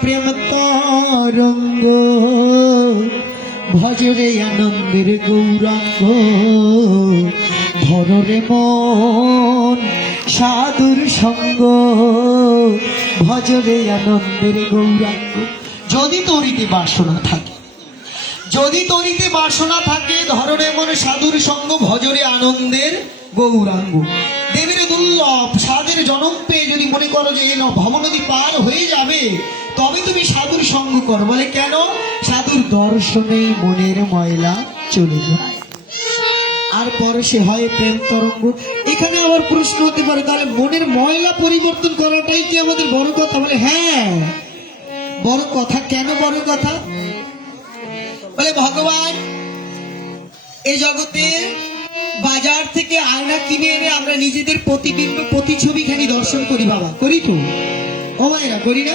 প্রেম তরঙ্গ, ভজরে আনন্দের গৌরাঙ্গ, ধরে মন সাধুর সঙ্গ, ভজরে আনন্দের গৌরাঙ্গ। যদি তরিতে বাসনা থাকে, যদি তরিতে বাসনা থাকে, ধরনে মনে সাধুর সঙ্গ, ভজরে আনন্দের গৌরাঙ্গ। দেবীর দুর্লভ সাধের জনম পেয়ে যদি মনে করো যে এই ভবনদী পার হয়ে যাবে, তবে তুমি সাধুর সঙ্গ করো। বলে কেন? সাধুর দর্শনে মনের ময়লা চলে যায়, আর পরে সে হয় প্রেম তরঙ্গ। এখানে আবার প্রশ্ন হতে পারে, তাহলে মনের ময়লা পরিবর্তন করাটাই কি আমাদের বড় কথা? বলে হ্যাঁ, বড় কথা। কেন বড় কথা? বলে ভগবান এই জগতে বাজার থেকে আয়না কিনে এনে আমরা নিজেদের প্রতিবিম্ব প্রতিছবিখানি দর্শন করি। বাবা করি তো, ও মায়েরা করি না?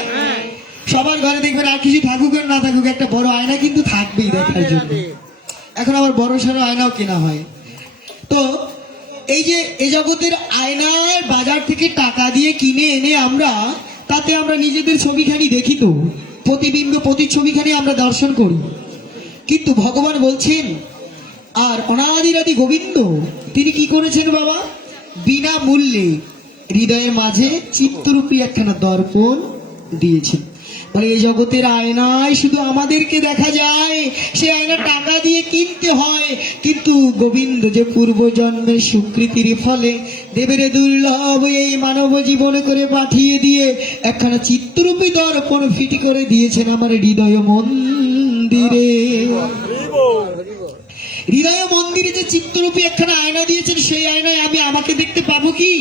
সবার ঘরে দেখবেন আর কিছু থাকুক আর না থাকুক, একটা বড় আয়না কিন্তু থাকবেই দেখার জন্য। এখন আবার বড় সড়ো আয়নাও কেনা হয়। তো এই যে এ জগতের আয়নার বাজার থেকে টাকা দিয়ে কিনে এনে আমরা, তাতে আমরা নিজেদের ছবিখানি দেখি, তো প্রতিবিম্ব প্রতিছবিখানি আমরা দর্শন করি। কিন্তু ভগবান বলছেন, আর অনাদিরাদি গোবিন্দ তিনি কি করেছেন বাবা? বিনামূল্যে হৃদয়ের মাঝে চিত্তরূপী একখানা দর্পণ দিয়েছেন। বলে এই জগতের আয়নায় শুধু আমাদেরকে দেখা যায়, সে আয়না টাকা দিয়ে কিনতে হয়। কিন্তু গোবিন্দ যে পূর্বজন্মের স্বীকৃতির ফলে দেবের দুর্লভ এই মানব জীবন করে পাঠিয়ে দিয়ে একখানা চিত্তরূপী দর্পণ ফিটি করে দিয়েছেন আমার হৃদয় মন্দিরে। হৃদয় মন্দিরে যে চিত্তরূপী একখানা আয়না দিয়েছেন, সেই আয়নায় আমি আমাকে দেখতে পাবো কি?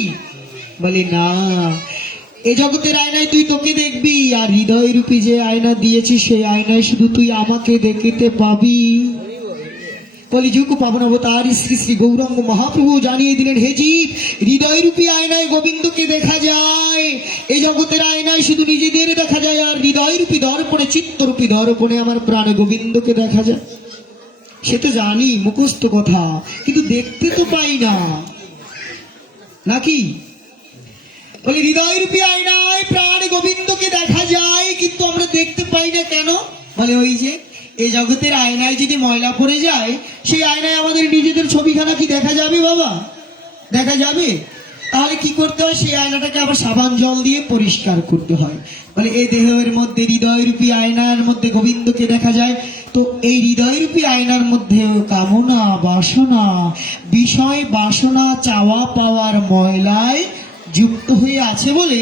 বলি না, এ জগতের আয়নায় তুই তোকে দেখবি, আর হৃদয় রূপী যে আয়না দিয়েছি সেই আয়নায় শুধু তুই আমাকে দেখতে পাবি। কলিযুগ পাবন অবতার শ্রী শ্রী গৌরাঙ্গ মহাপ্রভু জানিয়ে দিলেন, হে জীব, হৃদয় রূপী আয়নায় গোবিন্দকে দেখা যায়। এই জগতের আয়নায় শুধু নিজেদের দেখা যায়, আর হৃদয় রূপী দর্পণে চিত্তরূপী দর্পণে আমার প্রাণে গোবিন্দকে দেখা যায়। সে তো জানি মুখস্থ কথা, কিন্তু দেখতে তো পাই না, নাকি? বলে হৃদয় রূপী আয়নায় প্রাণ গোবিন্দকে দেখা যায়, কিন্তু আমরা দেখতে পাই না কেন? বলে ওই যে এই জগতের আয়নায় যদি ময়লা পড়ে যায়, সেই আয়নায় আমাদের নিজেদের ছবিখানা কি দেখা যাবে বাবা? দেখা যাবে? তাহলে কি করতে হয়? সেই আয়নাটাকে আবার সাবান জল দিয়ে পরিষ্কার করতে হয়। বলে এই দেহের মধ্যে হৃদয় রূপী আয়নার মধ্যে গোবিন্দকে দেখা যায়। তো এই হৃদয় রূপী আয়নার মধ্যে কামনা বাসনা, বিষয় বাসনা, চাওয়া পাওয়ার ময়লায় যুক্ত হয়ে আছে বলে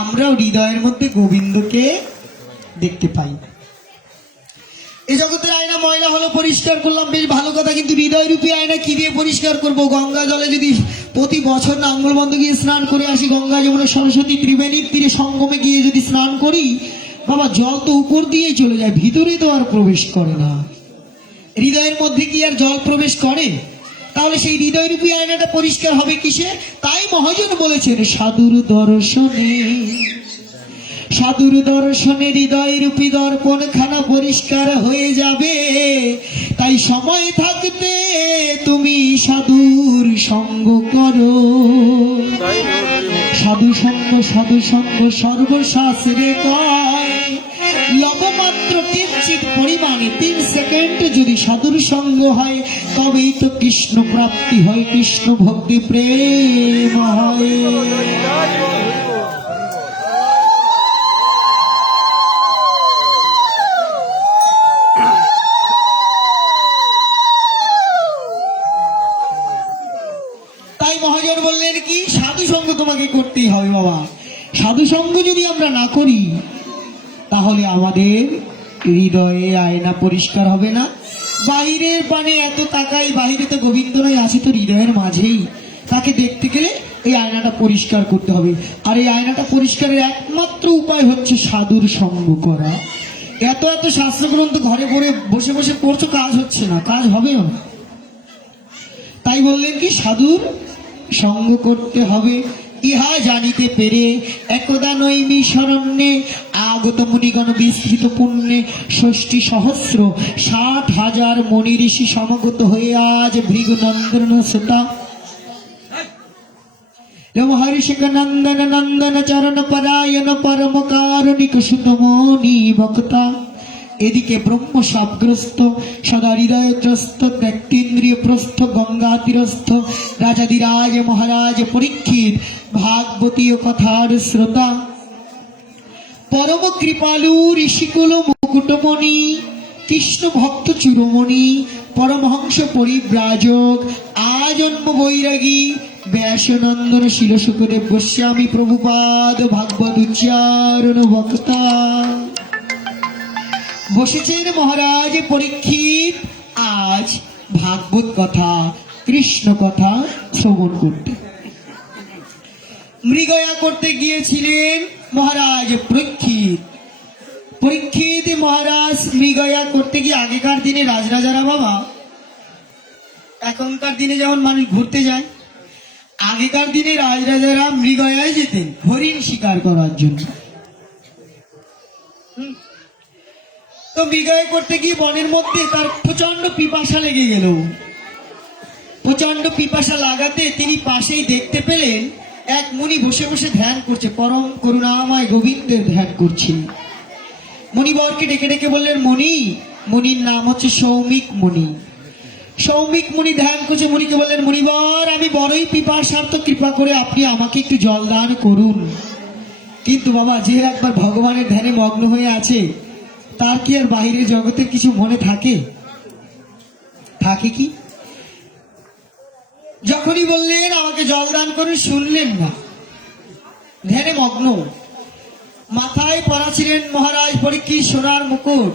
আমরাও হৃদয়ের মধ্যে গোবিন্দকে দেখতে পাই। এই জগতের আয়না ময়লা হলো, পরিষ্কার করলাম, বেশ ভালো কথা। কিন্তু হৃদয় রূপী আয়না কি দিয়ে পরিষ্কার করব? গঙ্গা জলে যদি প্রতি বছর নাঙ্গলবন্ধ গিয়ে স্নান করে আসি, গঙ্গা যমুনা সরস্বতী ত্রিবেণীর তীরে সঙ্গমে গিয়ে যদি স্নান করি, বাবা জল তো উপর দিয়েই চলে যায়, ভিতরে তো আর প্রবেশ করে না। হৃদয়ের মধ্যে কি আর জল প্রবেশ করে? তাহলে সেই হৃদয় রূপী আয়নাটা পরিষ্কার হবে কিসে? তাই মহাজন বলেছেন, সাধুর দর্শনে, সাধুর দর্শনে হৃদয় রূপী দর্পণ খানা পরিষ্কার হয়ে যাবে। তাই সময় থাকতে তুমি সাধুর সঙ্গ করো। সাধু সঙ্গ, সাধু সঙ্গ সর্বশাস্ত্রে কয়, লবমাত্র কিঞ্চিত পরিমাণে 3 সেকেন্ড যদি সাধুর সঙ্গ হয়, তবেই তো কৃষ্ণ প্রাপ্তি হয়, কৃষ্ণ ভক্তি প্রেম হয়। তাই মহাজন বললেন কি, সাধু সঙ্গ তোমাকে করতেই হবে বাবা। সাধু সঙ্গ যদি আমরা না করি, তাহলে আমাদের হৃদয়ে আয়না পরিষ্কার হবে না। বাহিরের পানে এত তাকাই, বাহিরে তো গোবিন্দ নয়, আছে তো হৃদয়ের মাঝেই। তাকে দেখতে গেলে এই আয়নাটা পরিষ্কার করতে হবে। আর এই আয়নাটা পরিষ্কারের একমাত্র উপায় হচ্ছে সাধুর সঙ্গ করা। এত এত শাস্ত্রগ্রন্থ ঘরে পড়ে বসে বসে পড়ছো, কাজ হচ্ছে না, কাজ হবেও না। তাই বললেন কি, সাধুর সঙ্গ করতে হবে। ইহা জানিতে পেরে একদা নৈমি শরণ্যে আগত মুনিগণ বিস্তৃত পুণ্যে 60,000 মণি ঋষি সমগত হয়ে আজ ভৃগুনন্দন শ্রোতা মহর্ষিক নন্দন নন্দন চরণ পরায়ণ পরম কারণিক সুতমণি বক্তা। এদিকে ব্রহ্ম সাপগ্রস্ত সদা হৃদয়গ্রস্ত ব্যক্তিন্দ্রিয় প্রস্থ গঙ্গা তীরস্থ রাজাধিরাজ মহারাজ পরীক্ষিত ভাগবতীয় কথার শ্রোতা। পরম কৃপালু ঋষিকুল মুকুটমণি কৃষ্ণ ভক্ত চূড়মণি পরমহংস পরিব্রাজক আজন্ম বৈরাগী ব্যাসনন্দন শিলশুকদেব গোস্বামী প্রভুপাদ ভাগবত উচ্চারণ বক্তা। বসেছেন মহারাজ পরীক্ষিত আজ ভাগবত কথা কৃষ্ণ কথা শ্রবণ করতে। মৃগয়া করতে গিয়েছিলেন মহারাজ পরীক্ষিত। পরীক্ষিত মহারাজ মৃগয়া করতে গিয়ে আগেকার দিনে রাজরাজারা বাবা, এখনকার দিনে যখন মানুষ ঘুরতে যায়, আগেকার দিনে রাজরাজারা মৃগয়ায় যেতেন হরিণ শিকার করার জন্য। তো মৃগয়া করতে গিয়ে বনের মধ্যে তার প্রচন্ড পিপাসা লেগে গেল। প্রচন্ড পিপাসা লাগাতে তিনি পাশেই দেখতে পেলেন এক মুনি বসে বসে ধ্যান করছে, পরম করুণাময় গোবিন্দের ধ্যান করছে। মুনিবরকে ডেকে ডেকে বললেন, মুনি। মুনির নাম হচ্ছে সৌমিক মুনি। সৌমিক মুনি ধ্যান করছে। মুনিকে বললেন, মুনিবর আমি বড়ই পিপাসার্থ, কৃপা করে আপনি আমাকে একটু জল দান করুন। কিন্তু বাবা, যে একবার ভগবানের ধ্যানে মগ্ন হয়ে আছে তার কি আর বাহিরের জগতের কিছু মনে থাকে? থাকে কি? যখনই বললেন আমাকে জল দান করুন, শুনলেন না, ধ্যানে মগ্ন। মাথায় পরা ছিলেন মহারাজ পরীক্ষিত সোনার মুকুট,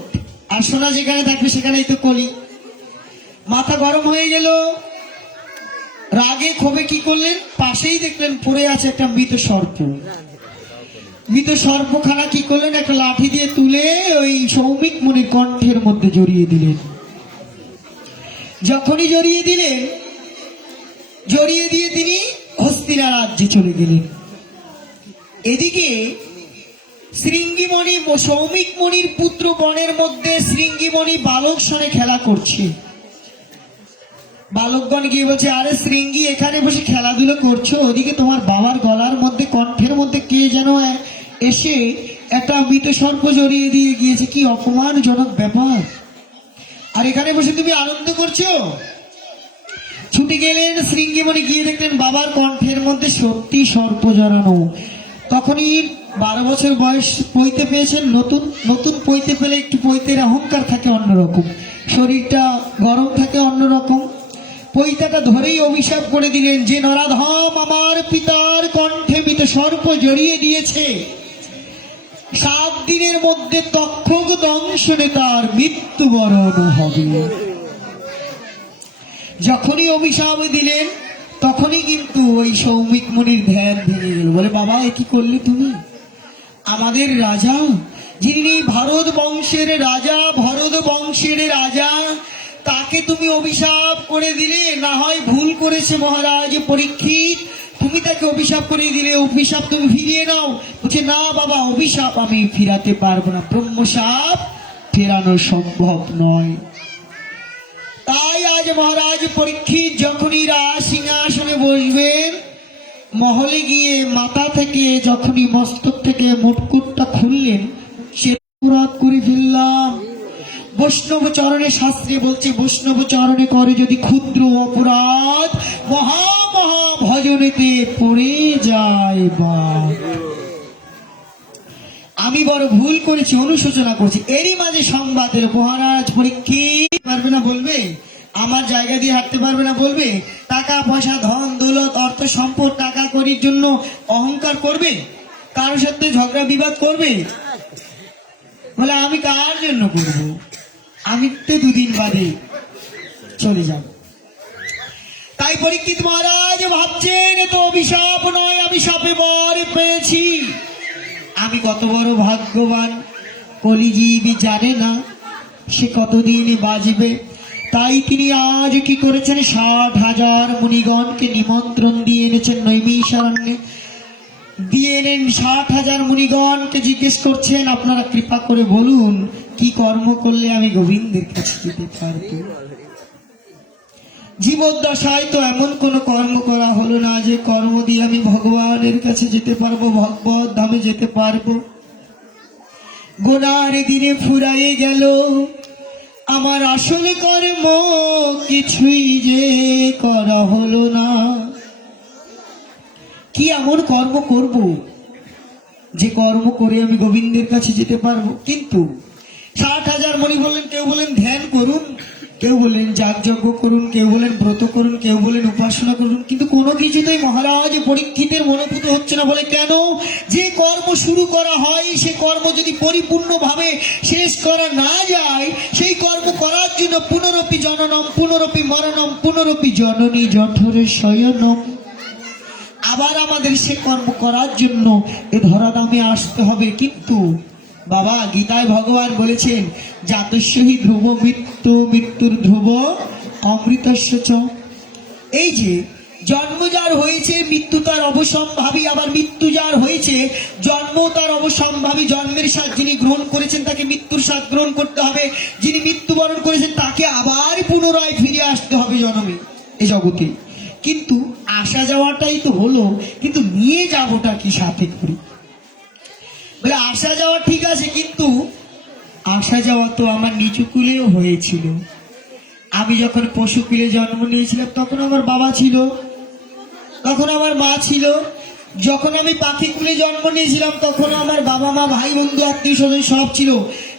আর সোনা যেখানে থাকবে সেখানেই তো কলি। মাথা গরম হয়ে গেল, রাগে ক্ষোভে কি করলেন, পাশেই দেখলেন পড়ে আছে একটা মৃত সর্প। মৃত সর্পখানা কি করলেন, একটা লাঠি দিয়ে তুলে ওই সৌমিক মুনির কণ্ঠের মধ্যে জড়িয়ে দিলেন। যখনই জড়িয়ে দিলেন, জড়িয়ে দিয়ে তিনি হস্তিনা রাজ্যে চলে গেলেন। এদিকে শৃঙ্গিমণি সৌমিক মুনির পুত্র বনের মধ্যে শৃঙ্গিমণি বালক সনে খেলা করছে। বালকগণ গিয়ে বলছে, আরে শৃঙ্গি এখানে বসে খেলাধুলো করছো, ওদিকে তোমার বাবার গলার মধ্যে কণ্ঠের মধ্যে কে যেন এসে একটা মৃত সর্প জড়িয়ে দিয়ে গিয়েছে, কি অপমানজনক ব্যাপার, আর এখানে বসে তুমি আনন্দ করছো। ছুটে গেলেন শৃঙ্গিমণি, গিয়ে দেখলেন বাবার কণ্ঠের মধ্যে সত্যি সর্প জড়ানো। তখনই 12 বছর বয়স, পৈতে পেয়েছেন। নতুন নতুন পৈতে পেলে একটু পৈতের অহংকার থাকে অন্যরকম, শরীরটা গরম থাকে অন্যরকম। পৈতাটা ধরেই অভিশাপ করে দিলেন যে নরাধম আমার পিতার কণ্ঠে মৃত সর্প জড়িয়ে দিয়েছে, 7 দিনের মধ্যে তক্ষক দংশনে তার মৃত্যুবরণ হবে। যখনই অভিশাপ দিলেন তখনই কিন্তু ওই সৌমিক মুনির ধ্যান ভেঙে গেল। বলে, বাবা এ কি করলে তুমি? আমাদের রাজা, যিনি ভারত বংশের রাজা, ভরত বংশের রাজা, তাকে তুমি অভিশাপ করে দিলে। না হয় ভুল করেছে মহারাজ পরীক্ষিত, তুমি তাকে অভিশাপ করে দিলে, অভিশাপ তুমি ফিরিয়ে নাও। বলছে, না বাবা, অভিশাপ আমি ফিরাতে পারবো না, ব্রহ্মশাপ ফেরানো সম্ভব নয়। তাই আজ মহারাজ পরীক্ষিত যখনই রাজ সিংহাসনে বসবেন, মহলে গিয়ে মাথা থেকে যখনই মস্তক থেকে মুটকুটটা খুললেন, সে অপরাধ করে ফেললাম। বৈষ্ণব চরণে শাস্ত্রে বলছে, বৈষ্ণব চরণে করে যদি ক্ষুদ্র অপরাধ, মহা মহা ভজনেতে পড়ে যায় বা। আমি বড় ভুল করেছি, অনুশোচনা করছি। এরই মাঝে সংবাদের মহারাজ পরীক্ষিত পারবে না বলবে, আমার জায়গা দিয়ে হাঁটতে পারবে না বলবে, টাকা পয়সা ধন দৌলত অর্থ সম্পদ টাকা করির জন্য অহংকার করবে, কারোর সাথে ঝগড়া বিবাদ করবে। বলে, আমি কার জন্য করব? আমি তো 2 দিন বাদে চলে যাব। তাই পরীক্ষিত মহারাজ ভাবছেন, এ তো অভিশাপ নয়, আমি শাপে বর পেয়েছি। আমি কত বড় ভাগ্যবান, কলিজীবী জানে না সে কতদিন বাঁচবে। তাই তিনি আজ কি করেছেন, 60,000 মুনিগণকে নিমন্ত্রণ দিয়ে এনেছেন নৈমিষারণ্যে। দিয়ে এলেন 60,000 মুনিগণকে জিজ্ঞেস করছেন, আপনারা কৃপা করে বলুন কি কর্ম করলে আমি গোবিন্দের কাছে যেতে পারবো। জীবদ্দশায় তো এমন কোনো কর্ম করা হলো না যে কর্ম দিয়ে আমি ভগবানের কাছে যেতে পারবো, ভগবত ধামে যেতে পারবো। গোনার দিনে ফুরায়ে গেল আমার আসল কর্ম, কিছুই যে করা হলো না। কি এমন কর্ম করব যে কর্ম করে আমি গোবিন্দের কাছে যেতে পারবো? কিন্তু 60,000 মণি বললেন, কেউ বলেন ধ্যান করুন, কেউ বলেন যাগযজ্ঞ করুন, কেউ বলেন ব্রত করুন, কেউ বলেন উপাসনা করুন, কিন্তু কোনো কিছুতেই মহারাজ পরীক্ষিতের মনোভূত হচ্ছে না। বলে কেন? যে কর্ম শুরু করা হয় সে কর্ম যদি পরিপূর্ণভাবে শেষ করা না যায়, সেই কর্ম করার জন্য পুনরপি জননম, পুনরপি মরণম, পুনরপি জননী জঠরে শয়নম, আবার আমাদের সে কর্ম করার জন্য এ ধরাধামে আসতে হবে। কিন্তু বাবা, গীতায় ভগবান বলেছেন জাতস্যহি ধ্রুব মৃত্যু, মৃত্যুর ধ্রুব অমৃতস্য চ। এই যে জন্ম যার হয়েছে মৃত্যু তার অবসম্ভাবী, আবার মৃত্যু যার হয়েছে জন্ম তার অবসম্ভাবী। জন্মের স্বাদ যিনি গ্রহণ করেছেন তাকে মৃত্যুর স্বাদ গ্রহণ করতে হবে, যিনি মৃত্যুবরণ করেছেন তাকে আবার পুনরায় ফিরে আসতে হবে জন্মে এই জগতে। কিন্তু আসা যাওয়াটাই তো হলো, কিন্তু নিয়ে যাবোটা কি সাথে করি? বলে আসা যাওয়া ঠিক আছে, কিন্তু আসা যাওয়া তো আমার নিচু কুলেও হয়েছিল। আমি যখন পশু কুলে জন্ম নিয়েছিলাম তখন আমার বাবা ছিল, তখন আমার মা ছিল। যখন আমি পাখি কুলে জন্ম নিয়েছিলাম তখন আমার বাবা মা ভাই বন্ধু আত্মীয় স্বজন সব ছিল।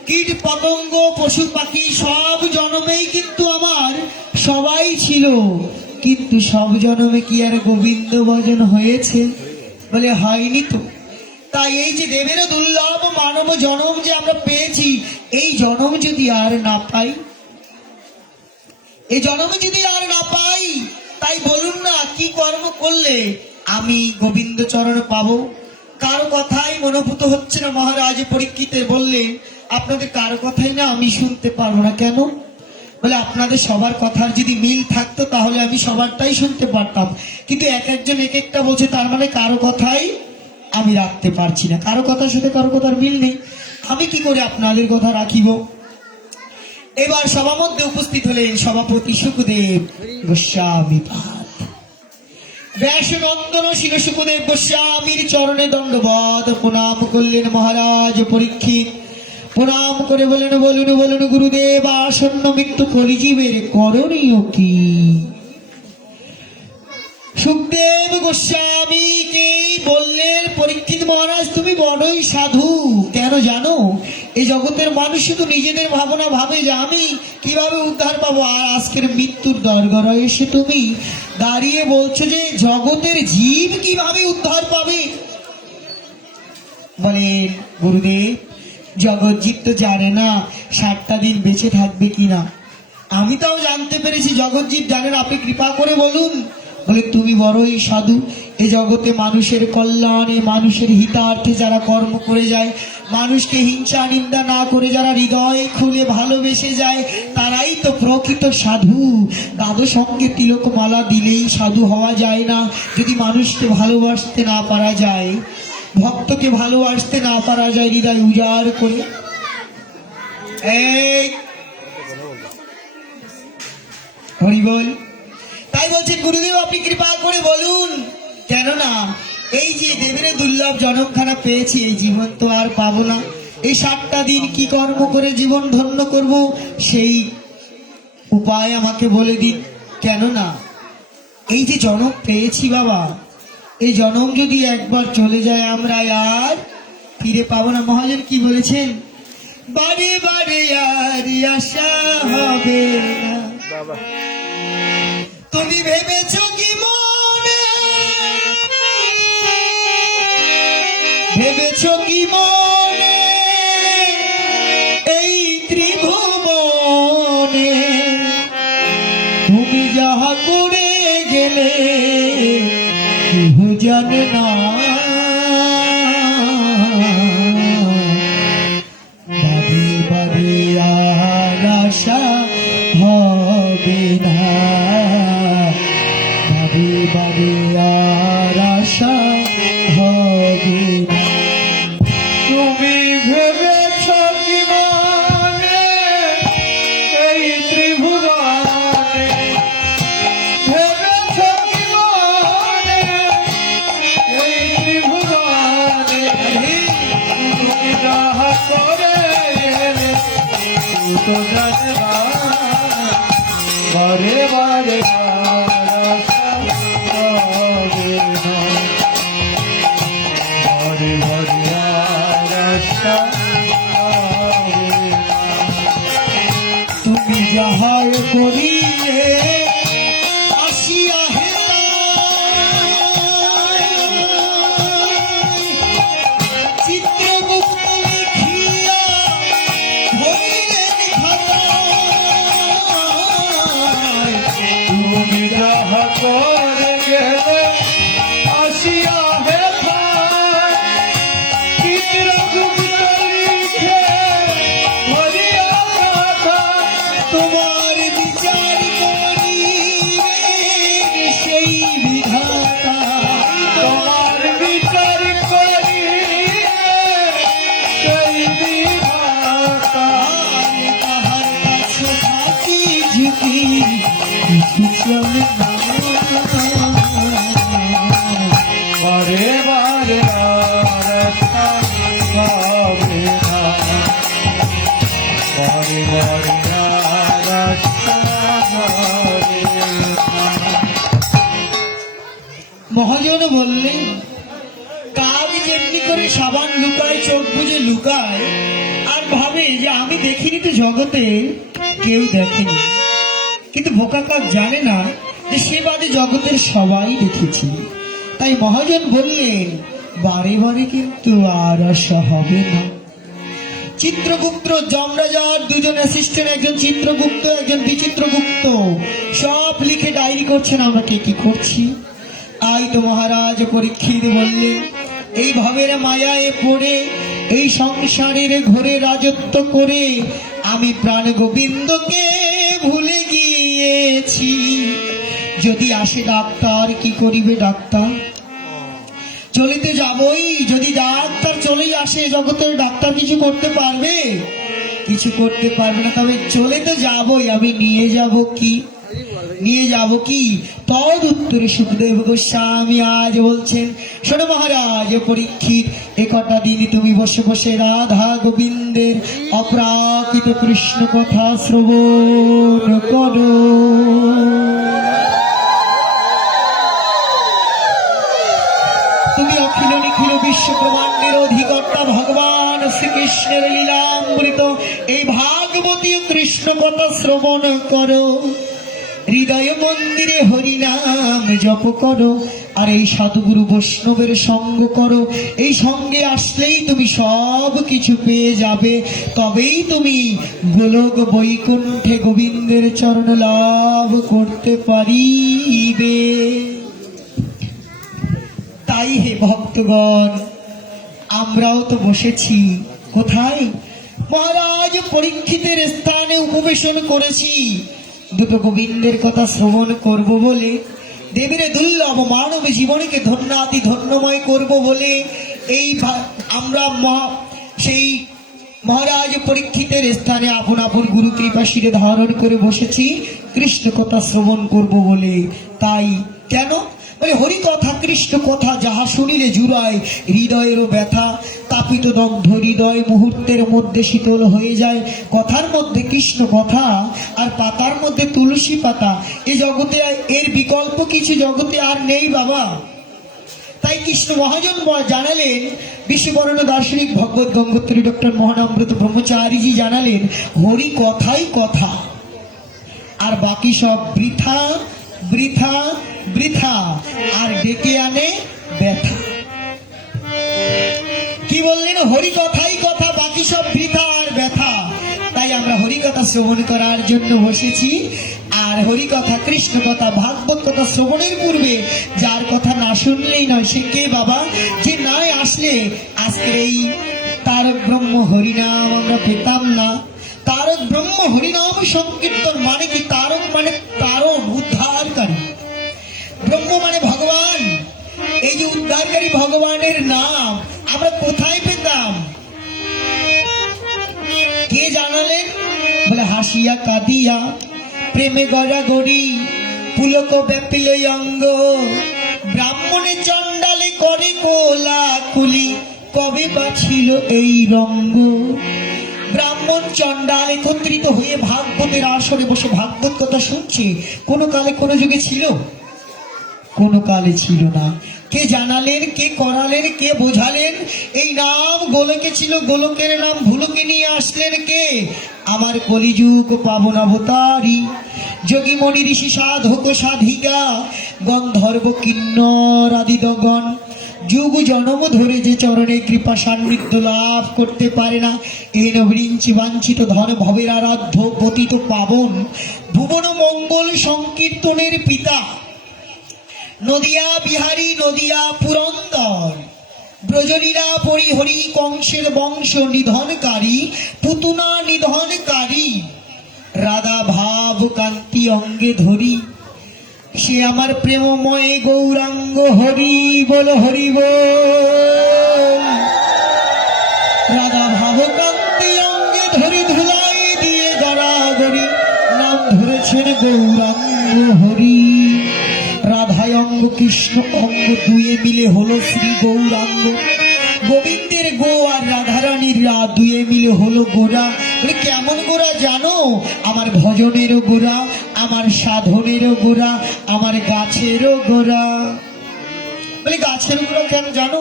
কীট পতঙ্গ পশু পাখি সব জন্মেই কিন্তু আমার সবাই ছিল। কিন্তু সব জন্মে কি আর গোবিন্দ ভজন হয়েছে? বলে হয়নি তো। তাই এই যে দেবের দুর্লভ মানব জনম যে আমরা পেয়েছি, এই জনম যদি আর না পাই, এই জনমে যদি আর না পাই, তাই বলুন না কি কর্ম করলে আমি গোবিন্দ চরণ পাবো? কারো কথাই মনোভূত হচ্ছে না। মহারাজ পরীক্ষিতে বললেন আপনাদের কারো কথাই না আমি শুনতে পারবো না। কেন? বলে আপনাদের সবার কথার যদি মিল থাকতো তাহলে আমি সবারটাই শুনতে পারতাম, কিন্তু এক একজন এক একটা বলছে, তার মানে কারো কথাই আমি রাখতে পারছি না। কারো কথার সাথে কারো কথার মিল নেই, আমি কি করে আপনাদের কথা রাখিব? এবার সভা মধ্যে উপস্থিত হলেন সভাপতি সুখদেব গোস্বামী পাদ। ব্যাসনন্দন শিল সুখদেব গোস্বামীর চরণে দণ্ডবত প্রণাম করলেন মহারাজ পরীক্ষিত। প্রণাম করে বলেন, বলুন বলুন গুরুদেব, আসন্ন মৃত্যু কলিজীবের করণীয় কি? সুখদেব গোস্বামীকে বললেন, পরীক্ষিত মহারাজ তুমি বড়ই সাধু। কেন জানো? এই জগতের মানুষ শুধু নিজেদের ভাবনা ভাবে যে আমি কিভাবে উদ্ধার পাবো, আর আজকের মৃত্যুর দরগড়ায় এসে তুমি দাঁড়িয়ে বলছো যে জগতের জীব কিভাবে উদ্ধার পাবে। বলেন গুরুদেব, জগৎ জীব তো জানে না 60টা দিন বেঁচে থাকবে কিনা। আমি তাও জানতে পেরেছি, জগৎ জীব জানেন, আপনি কৃপা করে বলুন। বলে তুমি বড়ই সাধু, এ জগতে মানুষের কল্যাণে মানুষের হিতার্থে যারা কর্ম করে যায়, মানুষকে হিংসা নিন্দা না করে যারা হৃদয় খুলে ভালোবেসে যায়, তারাই তো প্রকৃত সাধু। দাদু সঙ্গে তিলক মালা দিলেই সাধু হওয়া যায় না। যদি মানুষকে ভালোবাসতে না পারা যায়, ভক্তকে ভালোবাসতে না পারা যায় হৃদয় উজাড় করে, এই হরি বল। তাই বলছেন গুরুদেব আপনি কৃপা করে বলুন, কেননা এই যে দেবের দুর্লভ জনমখানা পেয়েছি, এই জীবন তো আর পাবো না। এই 60টা দিন কি কর্ম করে জীবন ধন্য করব, সেই উপায় আমাকে বলে দিন। কেননা এই যে জনম পেয়েছি বাবা, এই জনম যদি একবার চলে যায় আমরা আর ফিরে পাবো না। মহাজন কি বলেছেন? বারে বারে আর আশা হবে না। তুমি ভেবেছ কি মনে, ভেবেছ কি মনে এই ত্রিভুবনে তুমি যাহা করে গেলে কেহ জানে না। বারে বারে আর আশা হবে না, বারে বারে আর আশা হবে না। তুমি ভেবেছ কি মানে এই ত্রিভুবনে তো জানবা বারে বারে বারে বারে তুমি যাহার করিলে আসিয়া হে চিত্রগুপ্ত লিখিয়া ধরিলেন খাতায়। তুমি যাহা করে গেলে আসিয়া হে চিত্রগুপ্ত লিখে ধরিয়া কথা তোমার বিচার করিলেন সেই বিধাতা। তোমার বিচার করি সেই বিধাতা তাহার কাছে থাকি ঝুঁকি কিছু চলে না। বারে বারে রাস্তা পাবে না বারে বারে রাস্তা পাবে না। মহাজন বললেন, কাজ যেমনি করে সাবান লুকায়, চোখ বুঝে লুকায়, আর ভাবে যে আমি দেখিনি তো জগতে কেউ দেখেনি। কিন্তু বোকা কাক জানে না যে সে বাদে জগতের সবাই দেখেছি। তাই মহাজন বললেন, বারে বারে কিন্তু আর আশা হবে না। চিত্রগুপ্ত যমরাজার দুজন অ্যাসিস্ট্যান্ট, একজন চিত্রগুপ্ত একজন বিচিত্রগুপ্ত, সব লিখে ডায়েরি করছেন আমরা কে কি করছি। আই তো মহারাজ পরীক্ষিত বললেন, এই ভাবের মায়ায় পড়ে এই সংসারের ঘরে রাজত্ব করে আমি প্রাণ গোবিন্দকে ভুলে গিয়েছি। যদি আসে ডাক্তার, কি করিবে ডাক্তার? চলিতে যাবই। যদি ডাক্তার চলেই আসে জগতের, ডাক্তার কিছু করতে পারবে? কিছু করতে পারবে না। তবে চলে তো যাবই, আমি নিয়ে যাব কি? নিয়ে যাব কি? তদ উত্তরে সুখদেব গোস্বামী আজ বলছেন, শোনো মহারাজ পরীক্ষিত, এ কটা দিন তুমি বসে বসে রাধা গোবিন্দের অপ্রাকৃত কৃষ্ণ কথা শ্রবণ করো। তুমি অখিল নিখিল বিশ্ব ব্রহ্মাণ্ডের অধিকর্তা ভগবান শ্রীকৃষ্ণের লীলামৃত এই ভাগবতী কৃষ্ণ কথা শ্রবণ করো। হৃদয় মন্দিরে হরিনাম জপ করো, আর এই সাধুগুরু বৈষ্ণবের সঙ্গ করো। এই সঙ্গে আসলেই তুমি সব কিছু পেয়ে যাবে। তবেই তুমি গোলক বৈকুণ্ঠে গোবিন্দের চরণ লাভ করতে পারিবে। তাই হে ভক্তগণ, আমরাও তো বসেছি কোথায়? মহারাজ পরীক্ষিতের স্থানে উপবেশন করেছি দুটো গোবিন্দের কথা শ্রবণ করব বলে, দেবীর দুর্লভ মানব জীবনকে ধন্যাতি ধন্যময় করব বলে এই আমরা সেই মহারাজ পরীক্ষিতের স্থানে আপন আপন গুরু কৃপা শিরে ধারণ করে বসেছি কৃষ্ণ কথা শ্রবণ করব বলে। তাই কেন বলে, হরি কথা কৃষ্ণ কথা যাহা শুনিলে জুড়ায় হৃদয়েরও ব্যথা, তাপিত দগ্ধ হৃদয় মুহূর্তের মধ্যে শীতল হয়ে যায়। কথার মধ্যে কৃষ্ণ কথা আর পাতার মধ্যে তুলসী পাতা, এ জগতে এর বিকল্প কিছু জগতে আর নেই বাবা। তাই কৃষ্ণ মহাজন জানালেন, বিশ্ববরণ দার্শনিক ভগবত গঙ্গোত্রী ডক্টর মহানামৃত ব্রহ্মচারীজি জানালেন, হরি কথাই কথা, আর বাকি সব বৃথা বৃথা বৃথা, আর ডেকে আনে ব্যথা। কি বললেন? হরি কথাই কথা, বাকি সব বৃথা আর ব্যথা। তাই আমরা হরি কথা শ্রবণ করার জন্য বসেছি। আর হরি কথা কৃষ্ণ কথা ভাগবত কথা শ্রবণের পূর্বে যার কথা না শুনলেই নয়, সে কে বাবা? যে নাই আসলে আজকের এই তারক ব্রহ্ম হরিনাম আমরা পেতাম না। তারক ব্রহ্ম হরিনাম সংকীর্তন মানে কি? তারক মানে তারক, উদ্ধারকারী। ব্রহ্ম মানে ভগবান। এই যে উদ্ধারকারী ভগবানের নাম আমরা কোথায় পেতাম? কে জানালেন? বলে, হাসিয়া কাঁদিয়া প্রেমে গড়াগড়ি পুলক ব্যাপিল অঙ্গ, ব্রাহ্মণে চণ্ডালে করে কোলা কুলি, কবে বাছিল এই রঙ্গ। ব্রাহ্মণ চণ্ডাল একত্রিত হয়ে ভাগবতের আসরে বসে ভাগবত কথা শুনছে। কোনো কালে কোনো যুগে ছিল? কোনো কালে ছিল না। কে জানালেন, কে করালেন, কে বোঝালেন? এই নাম গোলকে ছিল, গোলকের নাম ভুলকে নিয়ে আসলেন কে? আমার কলিযুগ পাবন অবতারী যোগীমণি ঋষি সাধক সাধিকা গন্ধর্ব কিন্নর আদিদগণ যুগ জন্ম ধরে যে চরণে কৃপা সান্নিধ্য লাভ করতে পারে না, এ নবৃঞ্চি বাঞ্ছিত ধন ভবের আরাধ্য পতিত পাবন ভুবন মঙ্গল সংকীর্তনের পিতা নদিয়া বিহারী, নদিয়া পুরন্দর ব্রজলীলা পরিহরি কংসের বংশ নিধনকারী, পুতুনা নিধনকারী, রাধা ভাব কান্তি অঙ্গে ধরি, সে আমার প্রেমময় গৌরাঙ্গ। হরি বল, হরি বল। রাধা ভাব কান্তি অঙ্গে ধরি, ধুলাই দিয়ে গড়াগড়ি নাম ধরেছেন গৌরাঙ্গ হরি। রাধায় অঙ্গ কৃষ্ণ অঙ্গ দুয়ে মিলে হলো শ্রী গৌরাঙ্গ। গোবিন্দের গো আর রাধারানীর রা দুয়ে মিলে হলো গোরা। বলে কেমন গোরা জানো? আমার ভজনেরও গোরা, আমার সাধনেরও গোরা, আমার গাছেরও গোরা। বলে গাছের গোরা কেন জানো?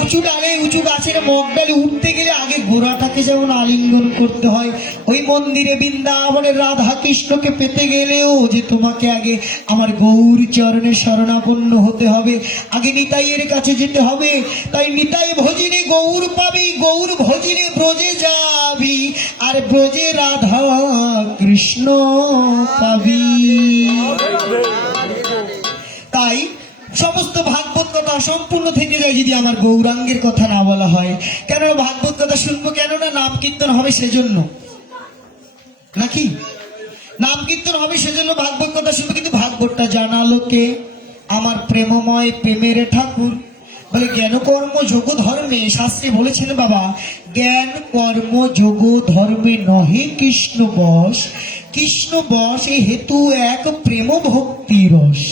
উঁচু ডালে, উঁচু গাছের মগ ডালে উঠতে গেলে আগে গোড়াটাকে যেমন আলিঙ্গন করতে হয়, ওই মন্দিরে বৃন্দাবনের রাধা কৃষ্ণকে পেতে গেলেও যে তোমাকে আগে আমার গৌর চরণে শরণাপন্ন হতে হবে, আগে নিতাইয়ের কাছে যেতে হবে। তাই নিতাই ভজিনে গৌর পাবি, গৌর ভজিনে ব্রজে যাবি, আর ব্রজে রাধা কৃষ্ণ পাবি। তাই সমস্ত ভাগবত কথা সম্পূর্ণ থেকে যায় যদি আমার গৌরাঙ্গের কথা না বলা হয়। কেন ভাগবত কথা শুনবো? কেননা নাম কীর্তন হবে সেজন্য, নাকি? নাম কীর্তন হবে সেজন্য ভাগবত কথা শুনবো। কিন্তু ভাগবতটা জানালো কে? আমার প্রেমময় প্রেমের ঠাকুর। বলে জ্ঞান কর্ম যোগ ধর্মে, শাস্ত্রে বলেছেন বাবা, জ্ঞান কর্ম যোগ ধর্মে নহে কৃষ্ণ বশ, কৃষ্ণ বশ এ হেতু এক প্রেম ভক্তি রস।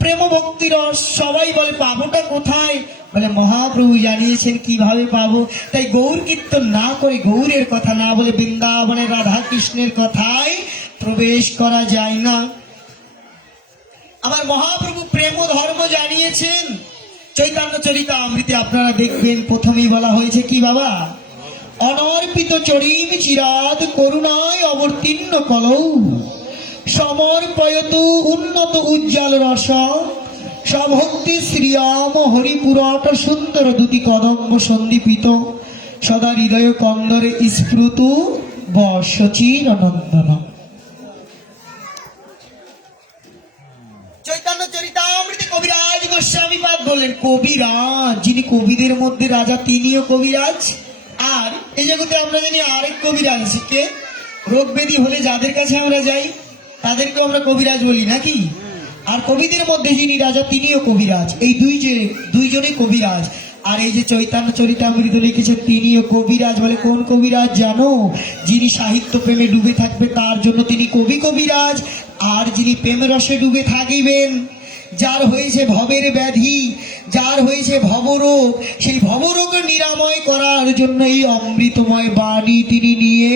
প্রেম ভক্তি রস সবাই বলে পাবোটা কোথায়? বলে মহাপ্রভু জানিয়েছেন কিভাবে পাবো। তাই গৌর কীর্তন না করে, গৌরের কথা না বলে বৃন্দাবনের রাধা কৃষ্ণের কথায় প্রবেশ করা যায় না। আমার মহাপ্রভু প্রেম ধর্ম জানিয়েছেন চৈতন্য চরিতামৃতে। আপনারা দেখবেন প্রথমেই বলা হয়েছে কি বাবা? অনর্পিত চরিম চিরাদ করুণায় অবতীর্ণ কলৌ সমর্পয়তু উন্নত উজ্জ্বল রস সভক্তি শ্রিয়াম হরিপুরট সুন্দর দুতি কদম্ব সন্দীপিত সদা হৃদয় কন্দরে স্ফুতু বর্ষচির নন্দন। চৈতন্য চরিতামৃতে কবিরাজ গোস্বামী পাদ বললেন, কবিরাজ যিনি কবিদের মধ্যে রাজা, তিনিও কবিরাজ। আর এই জগতে আমরা জানি আরেক কবিরাজ, কে? রোগ ব্যাধি হলে যাদের কাছে আমরা যাই তাদেরকেও আমরা কবিরাজ বলি, নাকি? আর কবিদের মধ্যে যিনি রাজা তিনিও কবিরাজ। এই দুইজনে কবিরাজ। আর এই যে চৈতন্য চরিতামৃত লিখেছে তিনিও কবিরাজ। বলে কোন কবিরাজ জানো? যিনি সাহিত্য প্রেমে ডুবে থাকবে তার জন্য তিনি কবি কবিরাজ। আর যিনি প্রেম রসে ডুবে থাকিবেন, যার হয়েছে ভবের ব্যাধি, যার হয়েছে ভবরোগ, সেই ভবরোগ নিরাময় করার জন্য এই অমৃতময় বাণী তিনি নিয়ে